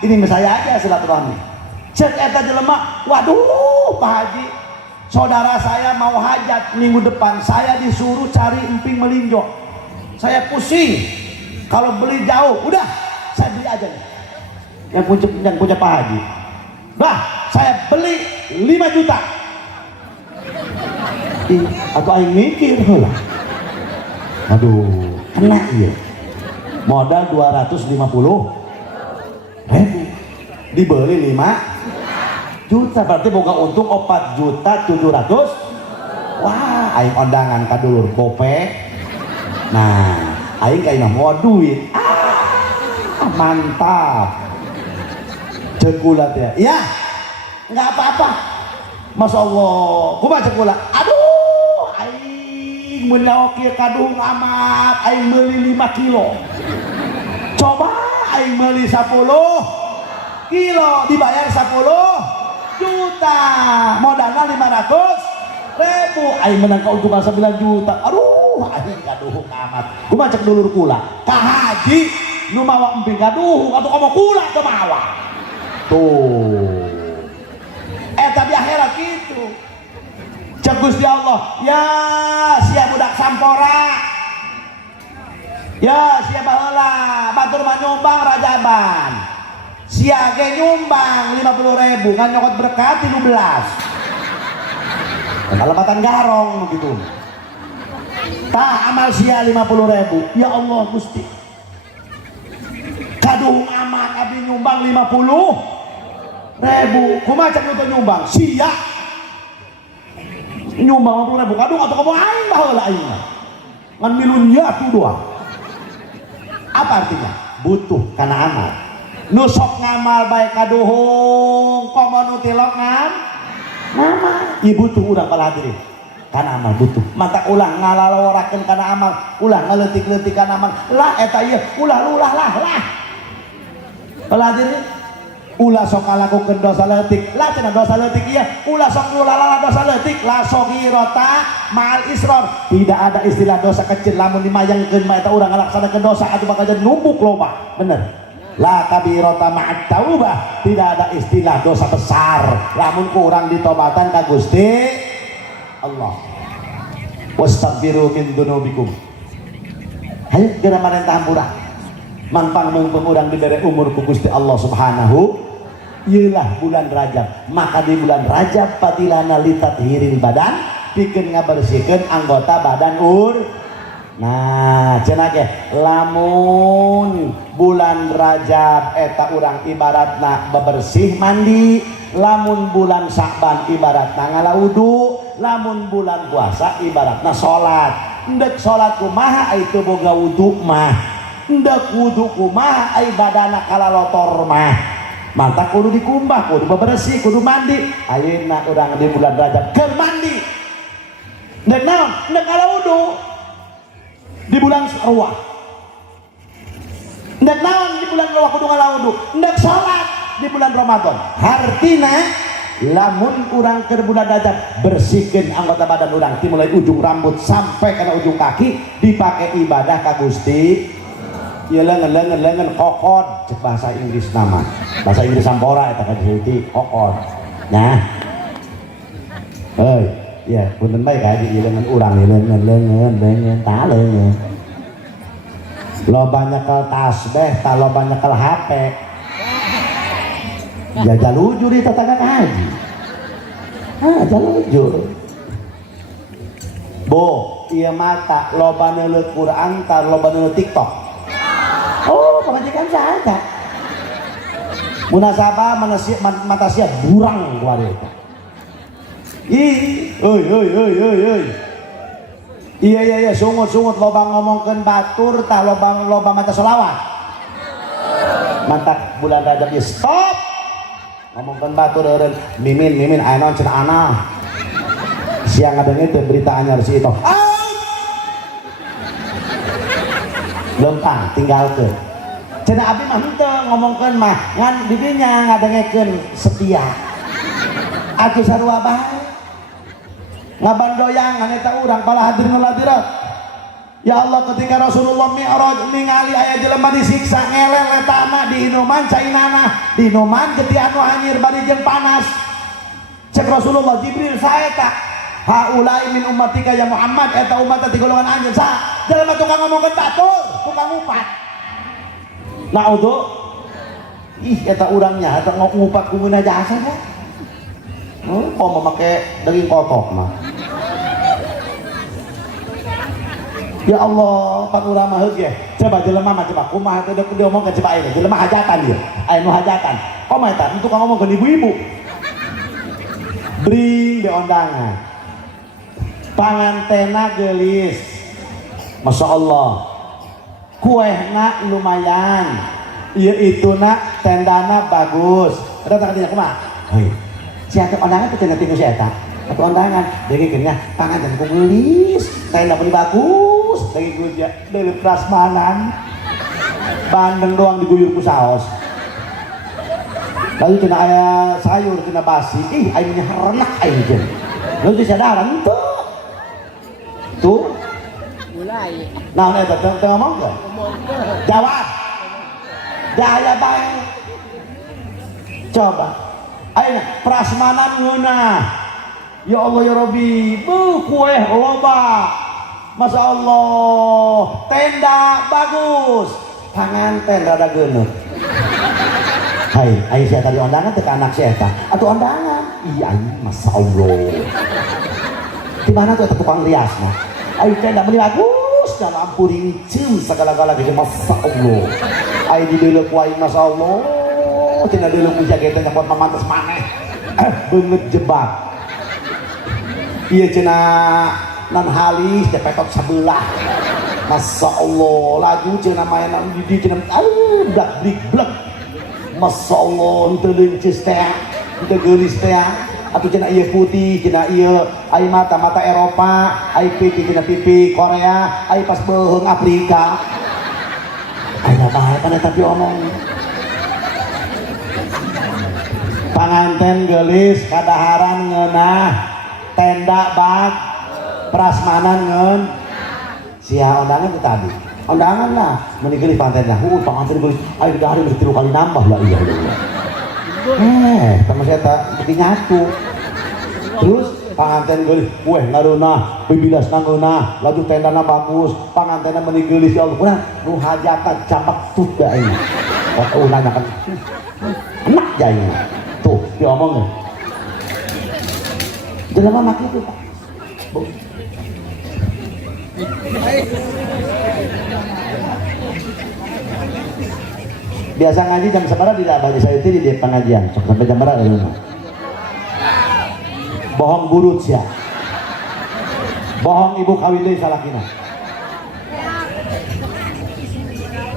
ini saya aja silaturahmi. Cek eta jelema, waduh Pak Haji, saudara saya mau hajat minggu depan, saya disuruh cari emping melinjo, saya pusing, kalau beli jauh, udah saya beli aja nih. Yang punya Pak Haji, bah saya beli 5 juta. Atau aing mikir lah, aduh kena ya, modal 250.000, dibeli 5 juta, berarti boga untung 4.700.000. Wah aing undangan kadulur gope. Nah aing kayaknya mau duit, mantap cekulat ya, iya nggak apa-apa, Masya Allah. Kumaha cekulat, aduh aing menyaoki kadung amat, aing beli 5 kilo, coba aing beli 10 kilo dibayar 10 juta, modalnya 500.000, aing menang keuntungan 9 juta. Aduh aing kaduhung amat. Kumaha cek dulur kula Kak Haji nu mawa emping kaduhung atau kamu kula teu mawa tuh. Tapi akhirat gitu cek Gusti Allah, ya sia budak sampora, ya sia baheula batur mah nyumbang rajaban, sia ge nyumbang 50.000 kan nyokot berkat 13 kalepatan garong begitu. Tah amal sia 50.000, ya Allah Gusti kaduhung amat abdi nyumbang 50.000, kumaha cek nu nyumbang sia nyumbang 50.000 kadung atau kamu aing baheula aing ngan milun ya tuh doang. Apa artinya? Butuh karena amal. Nu sok ngamal bae kaduhung komo nu tilok ngamal ieu butuh urang bala hadirin karena amal butuh. Mata ulah ngalalorakeun karena amal, ulah ngaleutik-leutik karena amal, lah eta ieu ulah lah bala hadirin. Ulah sok ngalakukeun dosa leutik, lah cenah dosa leutik ieu ulah sok ulah dosa leutik, la soghirota ma'al israr. Tidak ada istilah dosa kecil lamun dimayangkeun mah eta urang ngalaksanakeun dosa atuh bakal jadi numpuk loba. Bener. La kabirota ma'at taubah, tidak ada istilah dosa besar lamun ku urang ditobatan ka Gusti Allah. Wastaghfiru min dzunubikum. Hayu geura marentah hampura. Mangpang mumpung urang dibere umur ku Gusti Allah Subhanahu. Iyalah bulan Rajab, maka di bulan Rajab fadilana litathiril badan, pikeun ngabersihkeun anggota badan Nah cenah ge lamun bulan Rajab eta urang ibaratna bebersih mandi, lamun bulan Sa'ban ibaratna ngalaudu, lamun bulan puasa ibaratna salat. Endek salat kumaha itu boga wudu mah, endek wudu kumaha ai badana kalalotor mah, mata kudu dikumbah, kudu bebersih, kudu mandi. Ayeuna urang di bulan Rajab keur mandi. Dan naon? Endek kalaudu di bulan Ruah. Endek naon di bulan Ruah kudu ngalaudu? Endek salat di bulan Ramadan. Artina lamun urang keur bulan Rajab bersihkeun anggota badan urang ti mulai ujung rambut sampai kana ujung kaki dipake ibadah ka Gusti. Ieu lengan kokod cek bahasa Inggris nama. Bahasa Inggris sampora eta ka hiji kokod. Nah. Heuy, ya punten bae ka ieu lengan urang ieu lengan tah leungeun. Loba nyekel tasbih, tah loba nyekel HP. Jajal ujur di tetangga haji. Jalujur. Bo, ieu mata loba neuleuk Quran tah loba neuleuk TikTok. Oh, pemajikan saja. Munasabah mata siap burang keluar itu. Iya, sungut loba ngomongkeun batur tah loba maca selawat. Mantap bulan Rajab stop. Ngomongkeun batur eureun mimin aya naon cenah anah. Siang ngadengeun teh berita anyar si itu. Lempang tinggalkeun. Cenah abdi mah henteu ngomongkeun mah ngan bibinya ngadengekeun setia. Atuh sarua bae. Ngabandoyangan eta urang bala hadir nu hadirat. Ya Allah, ketika Rasulullah Mi'raj ningali aya jelema disiksa ngelel eta mah di inuman cainana, di inuman geti anu anyir bari jeung panas. Cek Rasulullah, Jibril saeta haulai min ummatika ya Muhammad, eta umat ti golongan anjeun sa jelema tukang ngomongkeun batur, tukang ngupat. Naudzu ih eta urangnya eta ngupat ku meuna jasa nya. Oh make daging kotok mah. Ya Allah, Pak Urah mah heug ge. Coba jelema mah coba kumaha teh dia ngomong ke coba ayeuna. Jelema hajatan dia. Aya nu hajatan. Komaha eta? Untuk ngomong ke ibu-ibu. Bring di undangan. Pangantena geulis. Masya Allah. Kuehna lumayan. Ieu ituna tendana bagus. Ada tak katanya kumaha? Heuh. Si atuh undangan teh cenah tinggal si eta. Atuh undangan degekeunnya panganten ku geulis. Tenda meni bagus. Lagi gue dari prasmanan bandeng doang diguyur ku saos. Lalu cina aya sayur cina basi, ih airnya renak airnya. Lalu disadaran tuh mulai nah eta teu ngomong ke jawab jaya bae coba ayeuna prasmanan ngeunah ya Allah ya Rabbi kue loba. Masya Allah, tenda bagus, panganten rada geuneuh. Hai, ayo saya tadi undangan teh anak saya ta. Atuh undangan. Iya, Masya Allah. Di mana tuh tukang riasna? Ayo tenda beli bagus, dan lampu rincim segala-gala gitu Masya Allah. Ayo dideuleuh ku aing Masya Allah. Cenah deuleuh ku jagetan buat mamantos maneh. Beungeut jebak. Iya cenah nan halis depetot sebelah. Masya Allah laju cenah mainan di cenah dak blik blek. Masya Allah teu leunceus teh teu geulis teh atuh cenah ieu putih cenah ieu ai mata Eropa ai pipi cenah pipi Korea ai pas beuheung Afrika aya bae pan eta diomong. Panganten geulis kadaharan ngeunah tenda bag prasmanan ngeun sia undangan itu tadi undangan lah meninggali pantennya panganten geus ayo dahar geus 3 kali nambah lah iya sama saya tak beti nyatu terus panganten geus weh ngareunah bibilasna ngeunah laju tendana bagus pangantenna meninggali si Allah urang nu hajatan campak tut da ieu nanyakan enak jaya tuh diomong jelema maki itu Pak biasa ngaji jam seberapa di abadi saya itu di pengajian sampai jam berapa di rumah bohong burut sia bohong ibu kawin deui salakina.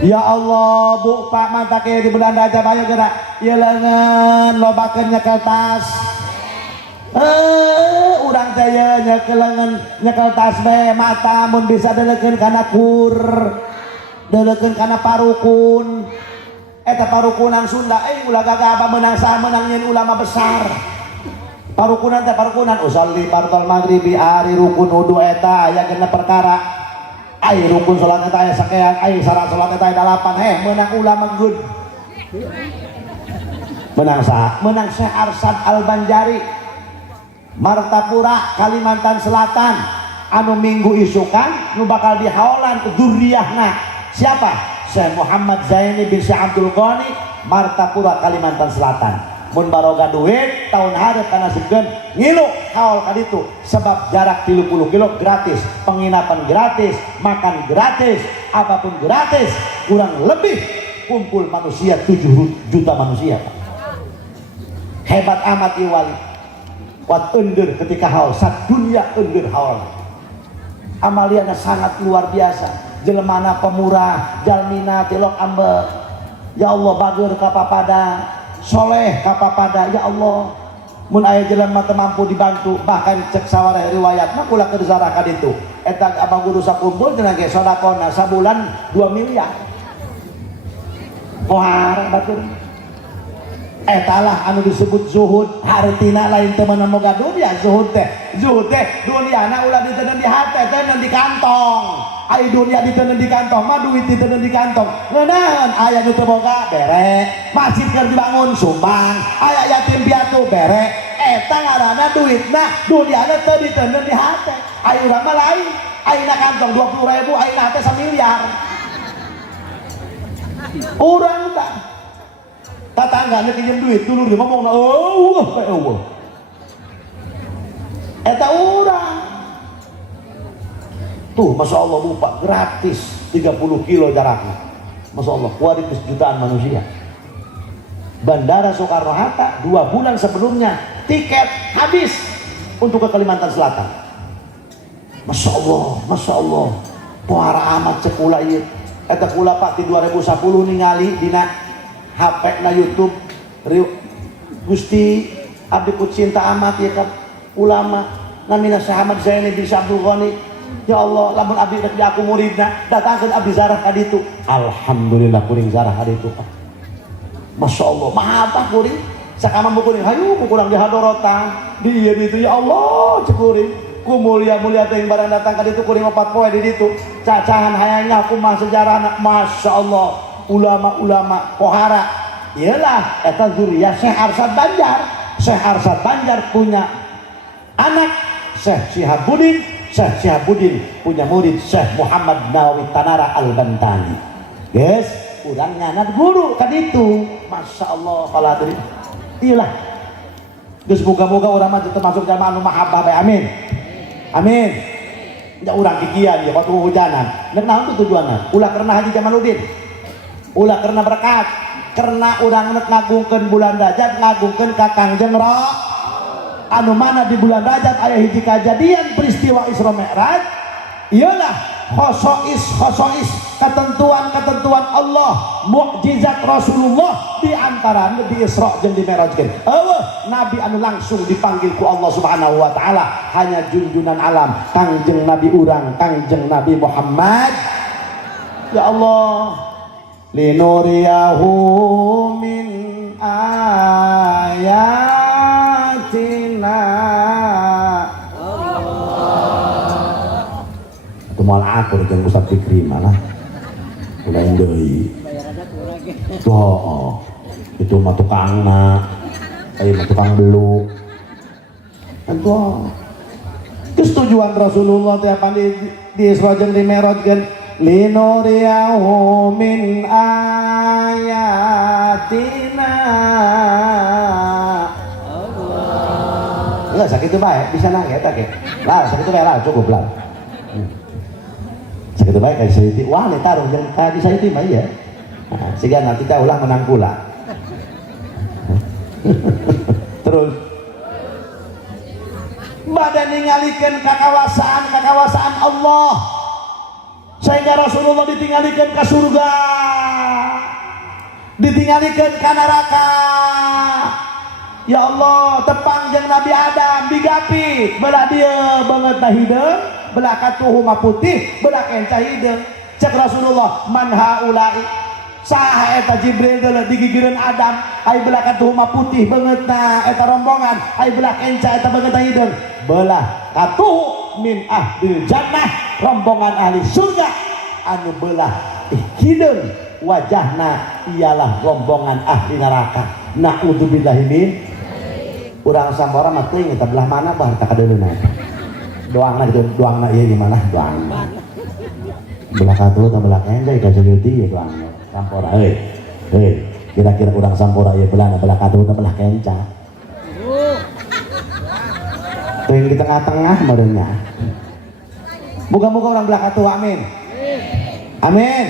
Ya Allah bu pak mata ke di Belanda aja bayo gerak ieu leungeun lobakeun nyekel tas urang teh nyekel tas be mata mun bisa deulekeun kana kur deulekeun kana parukun eta parukunan Sunda ulah gagah menang saha menang nyeun ulama besar parukunan teh parukunan usolli fardhol maghribi ari rukun wudu eta aya genep perkara ai rukun salat eta aya sakean ai syarat salat eta aya 8 menang ulama good menang saha menang Syekh Arsad Al-Banjari Martapura Kalimantan Selatan anu minggu isukan nu bakal dihaolan ke dzurriahna siapa? Syekh Muhammad Zaini bin Syekh Abdul Ghani Martapura Kalimantan Selatan mun baroga duit tahun hareup kana segeun ngilu haol ka ditu sebab jarak 30 kilo gratis penginapan gratis makan gratis apapun gratis kurang lebih kumpul manusia 7 juta manusia hebat amat iwali kuat endur ketika haul sat dunia endur haul amaliana sangat luar biasa jelemana pemurah jalmina tilok ambek ya Allah bagur kapapada soleh kapapada ya Allah mun aya jelema teu mampu dibantu bahkan cek sawareh riwayat mah kula keur zaraka ditu eta abang guru sakumpul cenah ge sedekahna sabulan 2 miliar pohar batur etalah anu disebut zuhud hartina lain teman moga dunia zuhud teh duniana ulah diteuneun di hate teh di kantong ai dunia ditenen di kantong mah duit ditenen di kantong ngeunaheun aya nu teu boga bere masjid keur dibangun sumbang aya yatim piatu bere eta ngaranna duitna duniana teu ditenen di hate ai urang mah lain ayeuna kantong 20.000 ayeuna hate 1 miliar urang tah tatanggana pinjem duit dulur dia ngomongna eueuh eta urang tuh Masya Allah lupa gratis 30 kilo jaraknya Masya Allah kualitas jutaan manusia Bandara Soekarno-Hatta 2 bulan sebelumnya tiket habis untuk ke Kalimantan Selatan Masya Allah pohara amat cekula ieu eta kula Pak di 2010 ningali dina HP na YouTube Gusti abdi kucinta amat ya kan ulama namina Sahabat Zaini bin Abdul Ghani ya Allah lamun abdi rek aku muridna datangkeun abdi zarah ka ditu alhamdulillah kuring zarah ka ditu Masya Allah mahabah kuring sakama kuring hayu kurang di hadorotan di ieu ditu ya Allah cek kuring ku mulia-mulia teh barang datang ka ditu kuring 4 poe di ditu cacahan hayangnya kumaha sejarahna Masya Allah ulama-ulama pohara iyalah eta zuriyah Syekh Arsad Banjar Syekh Arsad Banjar punya anak Syekh Syihabuddin punya murid Syekh Muhammad Nawawi Tanara Al-Bantani guys urang nganat guru kan itu Masya Allah kalau tadi iyalah geus muga-muga urang mah termasuk jamaah nu mahabbah bae amin amin ya urang kikian ya waktu hujanan dan naon tujuanna ulah karena Haji Jamaluddin ulah karena berkat karena urang ngagungkeun bulan Rajab ngagungkeun ka Kangjeng anu mana di bulan Rajab aya hiji kejadian peristiwa Isra Mi'raj ialah khosois ketentuan Allah mukjizat Rasulullah di antara di Isra jeung di Mi'rajkeun nabi anu langsung dipanggil ku Allah Subhanahu wa taala hanya junjunan alam Kangjeng Nabi urang Kangjeng Nabi Muhammad ya Allah linuriyahu min ayatina itu malah aku dengan Ustaz Fikri malah lain deui tuh itu mah tukangna mah tukang beluk itu tujuan Rasulullah teh di Isra jeung di Mi'raj kan linuriyahu min ayatina enggak sakit baik bisa nang eta ge lah sakit baik lah cukup lah sakit baik kayak saeuti wah nih taruh jeung tadi saeuti mah ieu sehingga nanti teh ulah menang pula terus badan ningalikeun kakawasaan Allah sehingga Rasulullah ditinggalikan ke surga ditinggalikan ke neraka ya Allah tepang jeung Nabi Adam digapit belah dia banget hideung belah katuhu mah putih belah kencah hideung cek Rasulullah man haulai saha eta Jibril deuleu digigireun Adam ai belah katuhu mah putih beungeutna eta rombongan ai belah kencah eta beungeutna hideung belah katuhu min ahlil jannah rombongan ahli surga anu belah hideung wajahna ialah rombongan ahli neraka naudzubillahi min urang sampora mah teuing eta belah mana bah tak kadeuluna doangna gitu doangna ieu di mana doangna belah katuh tah belah enjay ka jadi ya doangna sampora kira-kira urang sampora ieu belah katuh tah belah kenca teuing di tengah-tengah modenya moga-moga orang belah katuh amin amin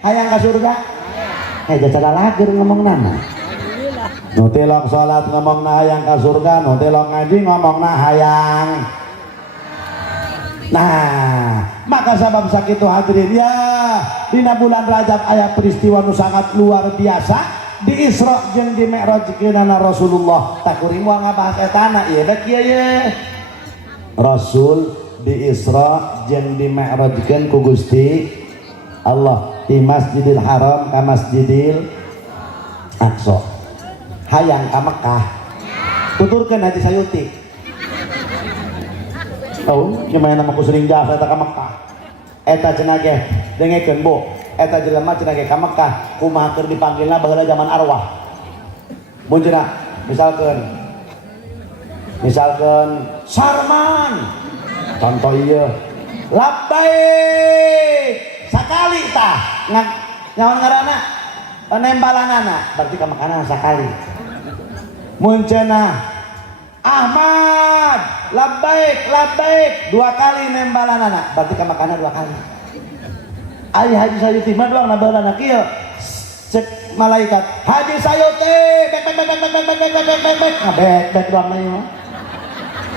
hayang ka surga jacara lager ngomong nama nu tilok salat ngomongna hayang ka surga nu tilok ngaji ngomongna hayang nah maka sabab sakitu hadirin ya dina bulan Rajab aya peristiwa nu sangat luar biasa di Isra jeung di Mi'rajkeunana Rasulullah tak kuring moal ngabahas etana ieu da kieu ye Rasul di Isra jeung di Mi'rajkeun ku Gusti Allah di Masjidil Haram ka Masjidil Aqsa hayang ka Mekah tuturkeun hati sayuti oh gimana nama ku sering jasa ka Mekah eta cenah ge dengekeun Bu, eta jelema cenah ge ka Mekah kumaha keur dipanggilna baheula zaman arwah. Mun cenah misalkan Sarman contoh ieu labbaik sakali tah nyaon ngaranna nembalanana berarti ka Mekah sakali. Mun cenah Ahmad labbaik labbaik dua kali nembalanana berarti ka Mekah dua kali. Ai Haji Sayuti mah doang nabalanana kieu cek malaikat Haji Sayuti bek doang na ieu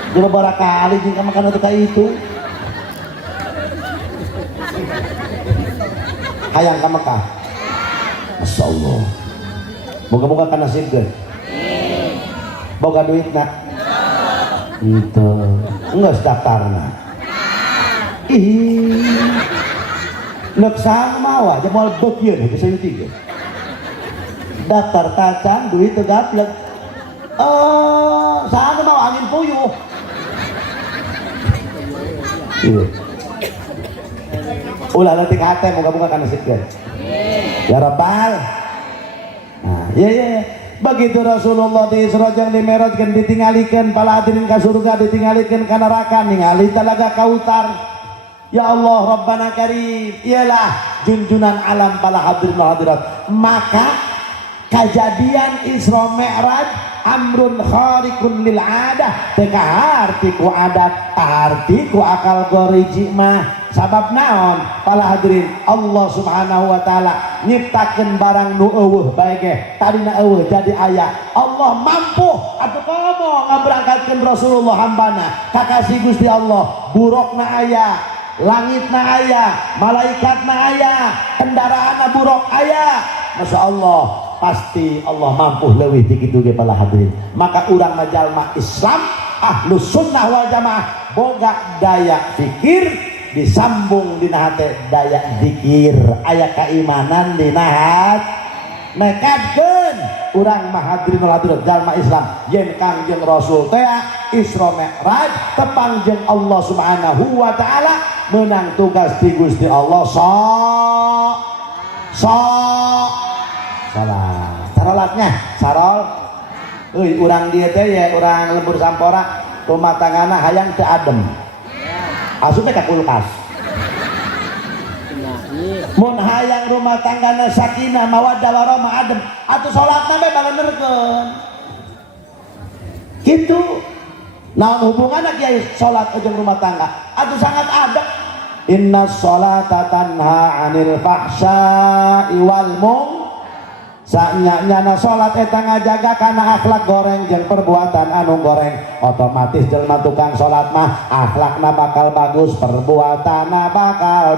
dua beberapa kali jeung ka Mekah teh ka itu hayang ka Mekah. Masya Allah, moga-moga kana nasibkeun boga duitna itu enggak daftarna nek saha mawa jeung moal beukieun Haji Sayuti ge daftar tacan duit teu gaplek saha mau angin puyuh iya ulah leutik hate moga-moga kana nasibkeun ya Rabbal. Nah iya begitu Rasulullah di Isra jeung di Mi'raj kan ditingalikeun pala hadirin ka surga ditingalikeun ka neraka ningali Talaga Kautsar. Ya Allah Rabbana Karim ialah junjunan alam pala hadirin hadirat. Maka kejadian Isra Mi'raj amrun khariqun lil adah teu kaharti ku adat arti ku akal goriji mah sabab naon pala hadirin Allah Subhanahu wa taala nyiptakeun barang nu eueuh bae ge tadina eueuh jadi aya Allah mampu atuh komo ngaberangkatkeun Rasulullah hambana kakasih Gusti Allah burokna aya langitna aya malaikatna aya kendaraana burok aya Masya Allah pasti Allah mampu leuwih ti kitu ge pala hadirin. Maka urang majalma Islam Ahlus Sunnah wal Jamaah boga daya fikir disambung dina hate daya zikir aya keimanan dina hat nekadkeun urang mah hadirin hadirat jalma Islam yen Kangjeng Rasul teh Isra Mi'raj tepang jeung Allah Subhanahu wa taala meunang tugas ti Gusti Allah sarolatnya sarol urang dia teh ya urang lembur sampora rumah tanggana hayang teu adem asup ka kulkas mun hayang rumah tanggana sakinah mawaddah warahmah adem atuh salatna bae bangenerkeun kitu naon hubunganna kieu salat jeung rumah tangga atuh sangat adem. Inna sholata tanha 'anil fahsya'i wal sanyana salat eta ngajaga kana akhlak goreng jeung perbuatan anu goreng otomatis jelema tukang salat mah akhlakna bakal bagus perbuatanna bakal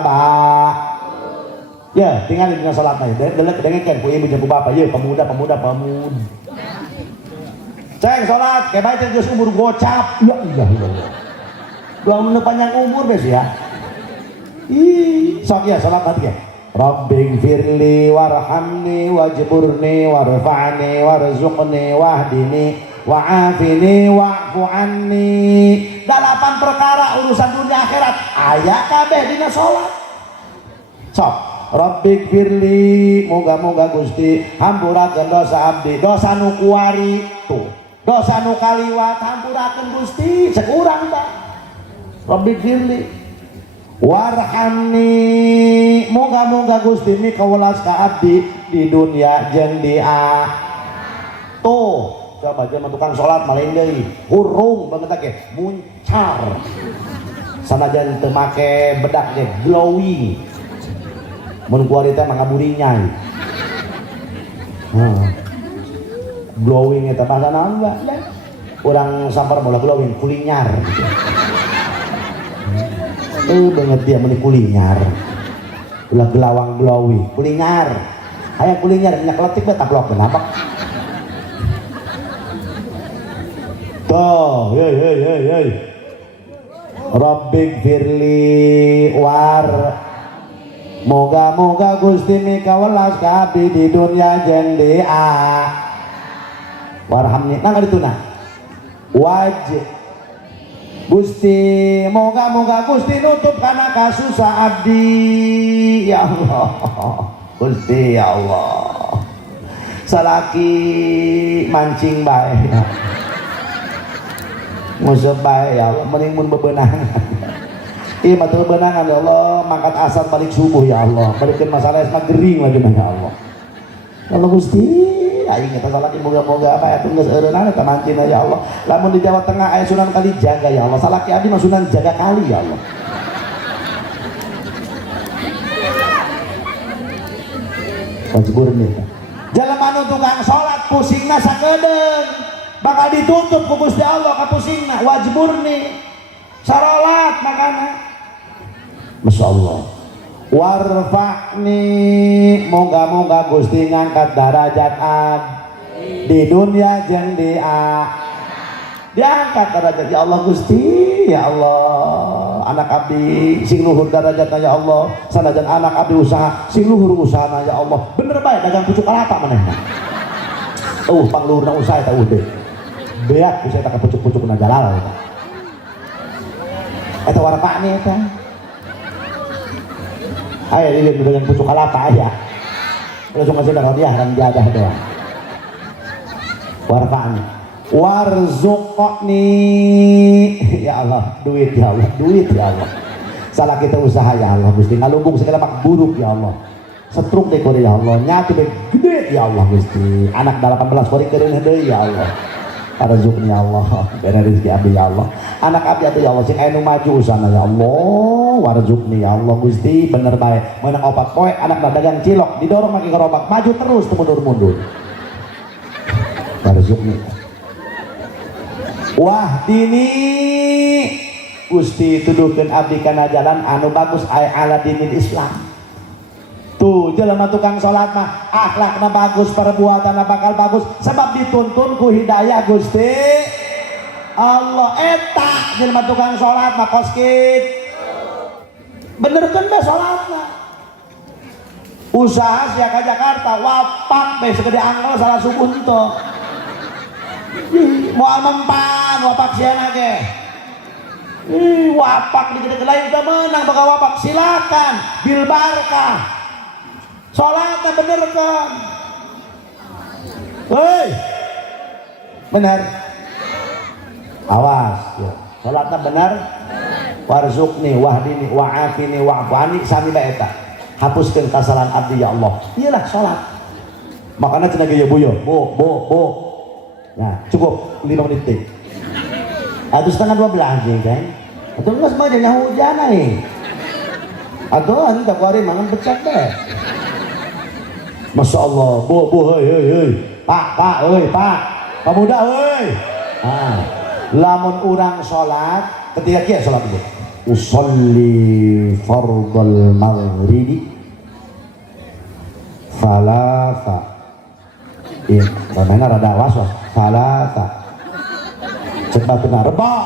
ya tinggal dina salatna delek dengekeun ku ibu jeung ku bapa ye pemuda ceng salat kayak bae geus umur gocap ya Allah belum panjang umur bes ya sok ya salat hati ya Rabbighfirli warhamni wajburni warfa'ni warzuqni wahdini wa'afini wa'fu anni 8 perkara urusan dunia akhirat aya kabeh dina salat sok Rabbighfirli moga-moga Gusti hampurakeun dosa abdi dosa nu kuari tuh dosa nu kaliwat hampurakeun Gusti cek urang tah Rabbighfirli warhamni moga-moga Gusti mi kawelas ka abdi di dunia jeung di tuh coba jeung tukang salat malain deui hurung banget ge muncar sanajan teu make bedak ge glowing mun kuari teh mangaburi nyai glowing eta bahasa naon enggak urang sampar bola glowing kulinyar banget dia meni kulinyar ulah gelawang glowi kulinyar aya kulinyar minyak letik bae taplok kenapa tuh hei Rabbighfirli war moga-moga Gusti mi kawelas ka abdi di dunya jeung di warhamni nang dituna Gusti moga-moga Gusti nutup karena kasusah abdi ya Allah. Gusti ya Allah salaki mancing bae musuh bae ya Allah mending mun bebenangan iya matur benangan ya Allah mangkat asar balik subuh ya Allah balikkan masalah esma gering lagi ya Allah ya Allah Gusti aing eta salaki moga-moga apa ya tunggu seureunana eta mancing ya Allah lamun di Jawa Tengah aya Sunan Kalijaga ya Allah salaki abdi mah Sunan Jaga Kali ya Allah wajibur nih jelema nu tukang salat pusingna sakedeung bakal ditutup ku Gusti Allah ka pusingna wajibur nih sarolat makana Masya Allah warfa'ni moga-moga Gusti ngangkat derajat di dunia jeung di diangkat derajat ya Allah Gusti ya Allah anak abdi sing luhur derajatna ya Allah sanajan anak abdi usaha sing luhur usahana ya Allah bener bae dagang pucuk kelapa manehna pangluhurna usaha eta udah beak bisa eta ka pucuk-pucukna jalal eta warfa'ni eta aya di dagang pucuk kelapa aya langsung ngasih hadiah dan jadah doang warfa'ni warzuqni ya Allah duit ya Allah salah kita usaha ya Allah Gusti ngalungkung segala mak buruk ya Allah setruk deh kore ya Allah nyatu deh gede ya Allah Gusti anak 18 kore keren deui ya Allah warzuqni ya Allah bere rezeki abdi ya Allah anak abdi atuh ya Allah sing aya nu maju usahana ya Allah warzuqni ya Allah Gusti bener bae meunang 4 poe anak dagang cilok didorong make gerobak maju terus mundur-mundur warzuqni wah dini Gusti tuduhkeun abdi kana jalan anu bagus ala dinil Islam tuh jelema tukang salat mah akhlakna bagus perbuatanna bakal bagus sebab dituntun ku hidayah Gusti Allah eta jelema tukang salat mah koskit benerkeun da salatna usaha sia ka Jakarta wapak bae segede angkol salah subuh henteu mau mempan wapak siana ge wapak di gede lain udah menang bakal wapak silakan bil barkah sholatnya bener kan woi bener awas ya. Sholatnya bener warzuqni wahdini wa'afini wa'afani sami eta hapuskeun kesalahan abdi ya Allah iyalah sholat makanya cenah ge ya buyo bo nah cukup 5 menit atau setengah 12 aja kan atau enggak semuanya hujan nih atau nanti tak hari mangan becak deh Masya Allah bu hei pak pemuda hei lamun urang sholat ketika kia sholat itu usolli fardal maghribi falasa namanya rada was-was salasa cepat benar rebak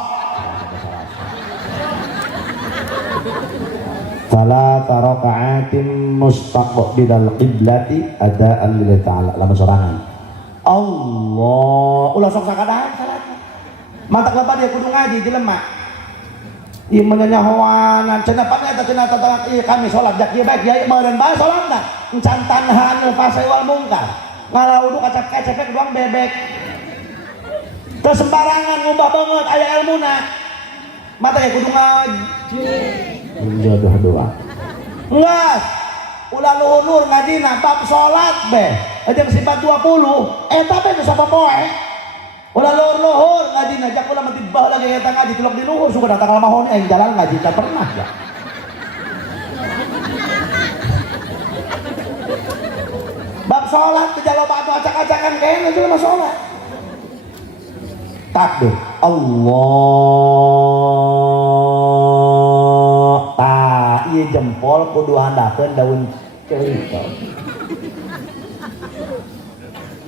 salasa raka'atin mustaqbilal qiblati adaan lillahi ta'ala lamun sorangan Allah ulah sok sakadahan salatna mantak lebar dia kudu ngaji jelema ieu menyanyahoanan cenah padna eta cenah tata ieu kami salat jak ieu baik ieu meureun bae salatna encan tanhan fasa wal mungkar ngalaudu kacak-kacak doang bebek terus sembarangan ngubah banget aya ilmuna mata ya kudu ngaji jodoh doang enggak ulah luhur ngajina bab salat beh jeung sifat 20 eta beh geus sapopoe ulah luhur ngajina jak ulah mati bah lagi eta ngaji tulok di luhur suka datang lamahon aing jalan ngaji tak pernah ya bab sholat kejaloba atau acak-acakan kayaknya juga mah sholat takbir Allah iya jempol kudu handakeun daun cerita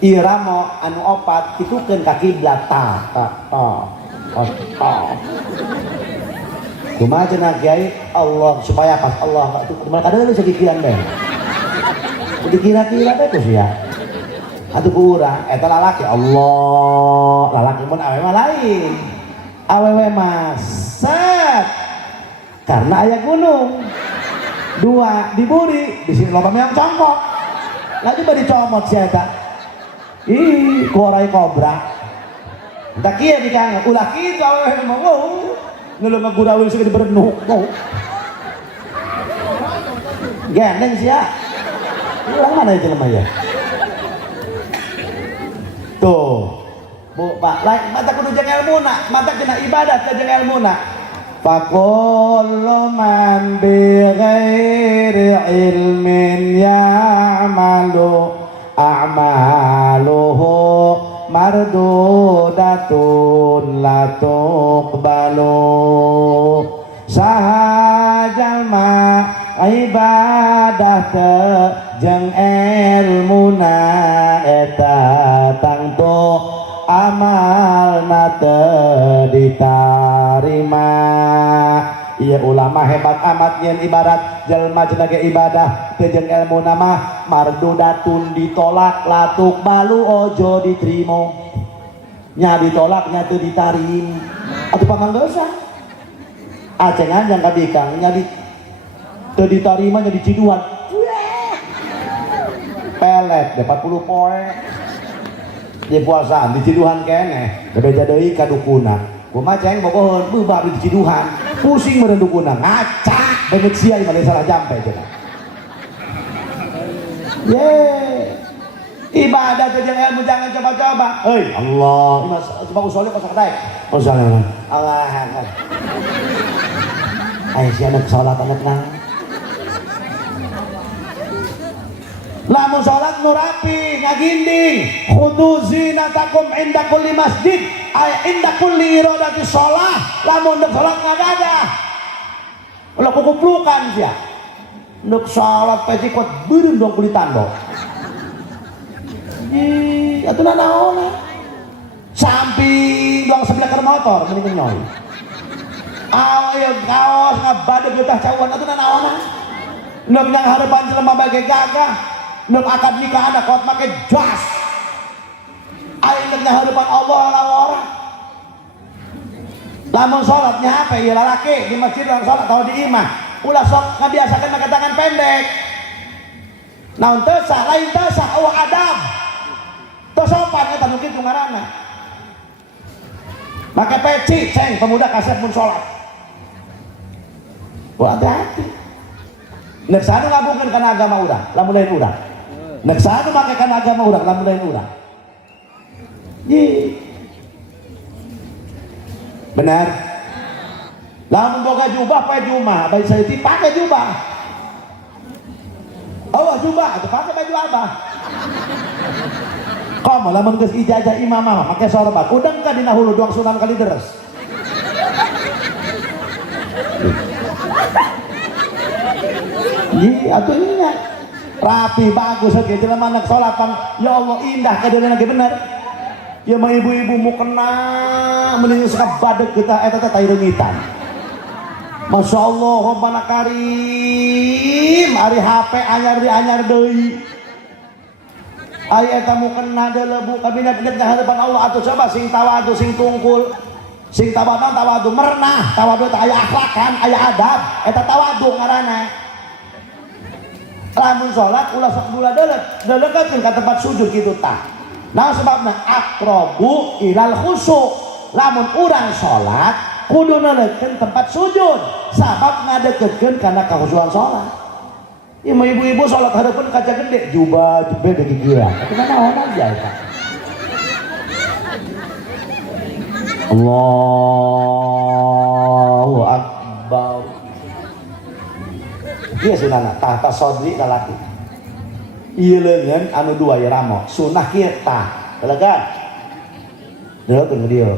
irama anu opat pitukeun ka kiblat ta kumaha cenah kiai Allah supaya pas Allah itu kumaha kadeuleuh sakikiran deh dikira-kira teh sia atuh ku urang eta lalaki Allah lalaki mun awe mah lain awewe maset karena ayah gunung. Dua diburi di sini lobang yang congkok lagi bari comot si eta ih korai kobra tak kia di kang ulah kitu awewe mau nulu ngagurawil segede berenuk gendeng sia ulang mana itu lemah ya tuh bu pak lain mata kudu jeung ilmuna mata kena ibadat ke jeung ilmuna fakullu man bi ghairi ilmin ya'malu a'maluhu mardudatun la tuqbalu sahajal ma ibadah te jeung ilmuna eta tangtu amalna teu ditarima. Ieu ulama hebat amat nyen ibarat jelema cenah ge ibadah teu jeung ilmuna mah mardudatun ditolak latuk balu ojo diterima nya ditolak nya teu ditarim atuh pamanggeus acengan yang kabikang nya teu ditarima nya diciduan pelet 40 poe di puasaan diciduhan keneh bebeja deui ka dukuna kumaha ceng bogoheun beubah di diciduhan pusing meureun dukuna ngaca beungeut sia ieu salah jampe cenah ye ibadah ke jeung ilmu jangan coba-coba heuy Allah ieu coba usolih pas kadai usolih Allah akbar aya si anak salat anak nang lamun sholat nu rapi ngaginding khudu zinatakum inda kulli masjid ay inda kulli iradati sholah lamun dek sholat ngadadah ulah kukuplukan sia dek sholat peci kuat beureun dong kulit tando atuh nanaon samping doang sebelah keur motor mending nyoy ayo kaos ngabadeg getah cawan atuh nanaon neuk nyang hareupan jelema bage gagah neuk akad nikah ada kuat make jas aing teh harapan Allah orang lamun salatnya apa ieu lalaki di masjid orang salat tahu di imah ulah sok ngabiasakeun make tangan pendek naon teu sah lain teu sah eueuh adab teu sopan eta nu kitu ngaranna make peci ceng pemuda kasep mun salat hati-hati nek sanu ngabungkeun kana agama urang lamun lain urang nek sanu make kana agama urang lamun lain urang benar lamun boga jubah pae jumah bae saeutik pake jubah jubah atuh pake baju abah komo lamun geus ijazah imamah make sorban udang ka dina hulu doang Sunan Kalideres atuh nya rapi bagus oke jelema anak salatan ya Allah indah kadeuna ge bener ya mah ibu-ibu mu kena mending suka badeg kita eta teh taireumitan Masya Allah Rabbana Karim ari HP anyar deui aya eta mu kena lebu kabinet di hadapan Allah atuh coba sing tawadu sing tungkul sing tawadu mernah tawadu teh aya akhlakan aya adab eta tawadu ngaranna lamun sholat ulah sok bula deuleutkeun ka tempat sujud kitu tah nah sebabna aqrabu ilal khusyuk lamun urang sholat kudu neuleutkeun tempat sujud sabab ngadeukeutkeun kana kakhusyuan sholat ieu mah ibu-ibu sholat hareupeun kaca gede jubah jebel begi gila eta naon aja eta Allahu akbar iya sunana tahta sodri lalaki iya leungeun anu dua ya ramo sunah kieu tah telegan deuh teu dieu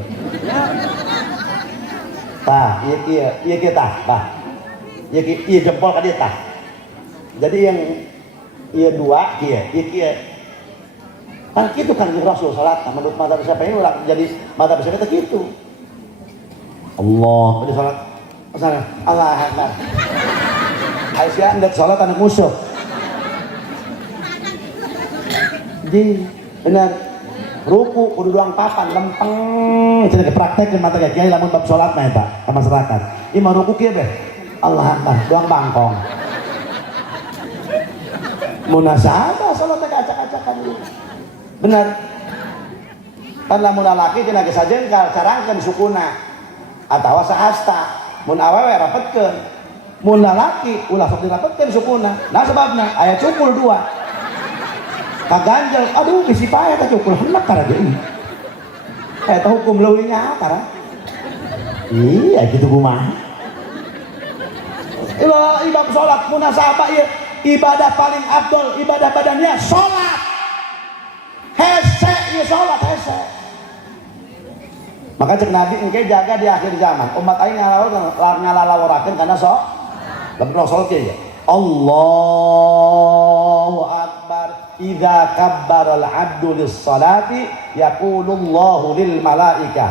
tah ieu kieu tah ieu jempol ka dieu tah jadi yang ieu dua kieu kan kitu kan Rasul salat menurut mazhab Syafi'i ulah jadi mazhab Syafi'i teh kitu Allah jadi salat Allah akbar Aisyah hendak sholat anak musuh benar ruku kudu doang papan lempeng cenah praktek mata kiai lamun bab salat mah eta ka masyarakat imah ruku kieu beh Allah Akbar doang bangkong munasabah salat teh acak-acakan bener kan lamun lalaki cenah geus sajengkal carangkeun sukuna atawa sahasta mun awewe rapetkeun mun lalaki ulah sok dirapetkeun sukuna nah sebabna aya cukul dua kaganjel aduh bisi payah teh cukul hendak karena deui eta hukum leuwihnya apa iya gitu kumaha ibadah sholat munasabah ieu ibadah paling afdol ibadah badannya sholat hese ieu sholat hese maka cek Nabi engke jaga di akhir zaman umat aing ngalalaworakeun kana sok lamun sholat ieu Allahu Akbar idza kabbara al-'abdu lis-salati yaqulullahu lil malaikah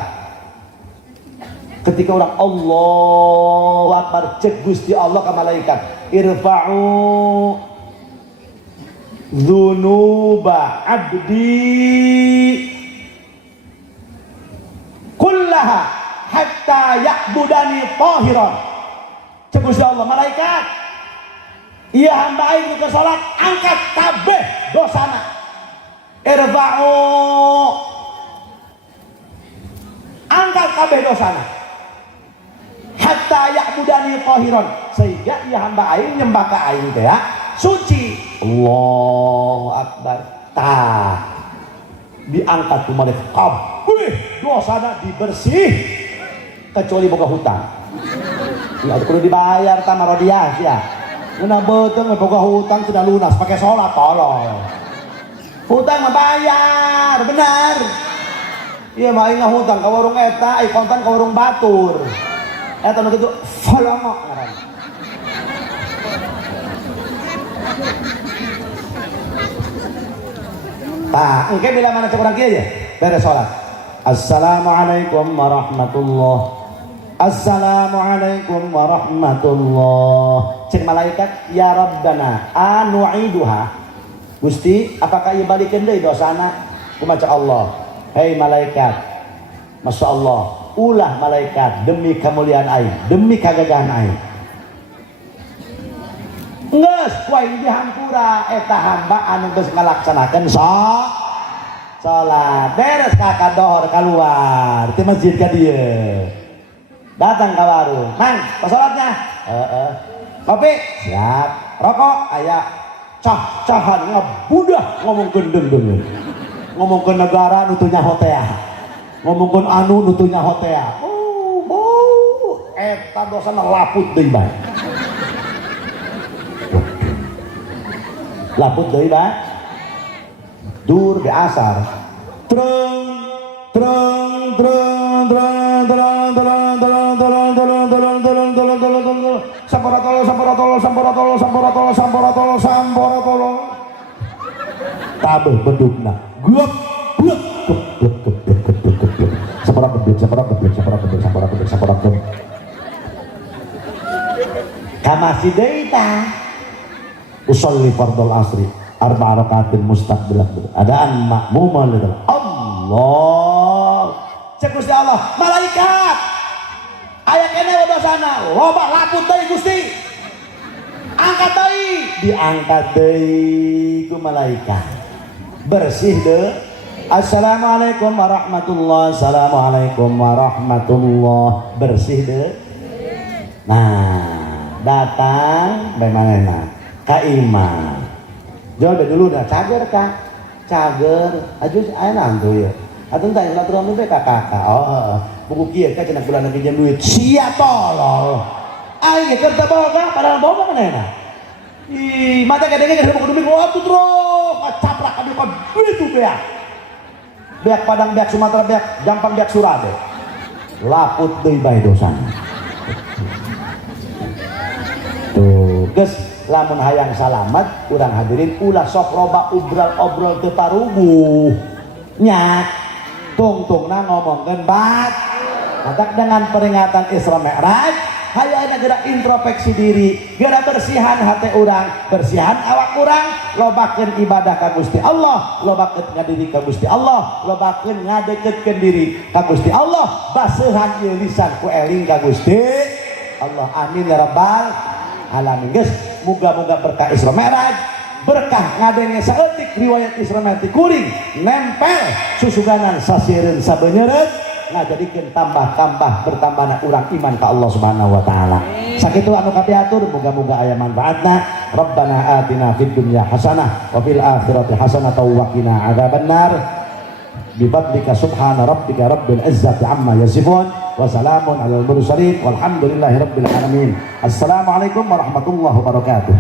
ketika orang Allahu Akbar cek Gusti Allah ka malaikat irfa'u dzunuba 'abdi kullaha hatta ya'budani tahiran cek Gusti Allah malaikat iya hamba aing ke salat angkat kabeh dosana irfa'u angkat kabeh dosana hatta ya'budani tahiran sehingga iya hamba aing nyembah ka aing teh suci Allahu Akbar tah diangkat ku malaikat kabeh dosana dibersih kecuali boga hutang ya kudu dibayar ta marodiah ya nggak betul boga hutang sudah lunas pakai sholat tolong hutang mah bayar benar iya mah ingat hutang ke warung eta kontan ke warung batur eta nu kitu folongok ngaran tah engke bila mana cek urang kieu ya beres sholat assalamualaikum warahmatullahi Assalamualaikum warahmatullah cek malaikat ya Rabbana anu'iduha Gusti apakah ieu balikeun deui dosana kumaha Allah hei malaikat Masya Allah ulah malaikat demi kemuliaan aing demi kagagahan aing geus ku aing dihampura eta hamba anu geus ngalaksanakeun salat beres ka dohor keluar ti masjid ka dieu datang ke warung, Mang, pesolatnya? Kopi? Siap. Rokok? Aya. Cah-cahan ngebudah ngomong gendeng-gendeng. Ngomong ke negara nutunya hotea. Ngomong ke anu nutunya hotea. Eta dosana laput deui bae. Laput deui bae. Dur di asar. Trung trung trung trung trung samporatolo tabeh bedugna guep guep guep sampora geblek kamasi deui tah usolli fardhul asri arba'a rakaatin mustaqbilah adaan makmuman lil Allah cek Gusti Allah malaikat aya keneh dosana loba laput deui Gusti angkat deui diangkat deui ku malaikat bersih deh assalamualaikum warahmatullahi assalamualaikum warahmatullahi bersih deh nah datang bagaimana ka imam jauh dulu dah cager kak cager ajus aya nantu ya atuh teh silaturahmi teh ka kakak buku kieu ka cenah bulan pinjam duit sia tolol aing keur teu boga padahal boga manehna ih mata kadenge geus buku duit atuh terus ngacaprak ka dieu begitu beak Padang beak Sumatera beak Jampang beak Surade laput deui bae dosana tuh geus lamun hayang salamet urang hadirin ulah sok loba obrol teu paruguh nya tungtungna ngomongkeun bat matak dengan peringatan Isra Mi'raj hayu ayeuna geura introspeksi diri, geura bersihan hati urang, bersihan awak urang, lobakeun ibadah ka Gusti Allah, lobakeun ngadiri ka Gusti Allah, lobakeun ngadeukeutkeun diri ka Gusti Allah, baseuhan ieu lisan ku eling ka Gusti Allah. Amin ya rabbal alamin. Geus muga-muga berkah Isra Mi'raj, berkah ngadenge saeutik riwayat Isra Mi'raj kuring nempel susuganan sasiereun sabeuneureun ngajadikeun tambah-tambah bertambahna urang iman ka Allah Subhanahu wa taala. Sakitu anu kapiatur muga-muga aya manfaatna. Rabbana atina fid dunya hasanah wa fil akhirati hasanah wa qina adzabannar. Bifadlika subhana rabbika rabbil izzati amma yasifun wa salamun alal mursalin walhamdulillahi rabbil alamin. Assalamualaikum warahmatullahi wabarakatuh.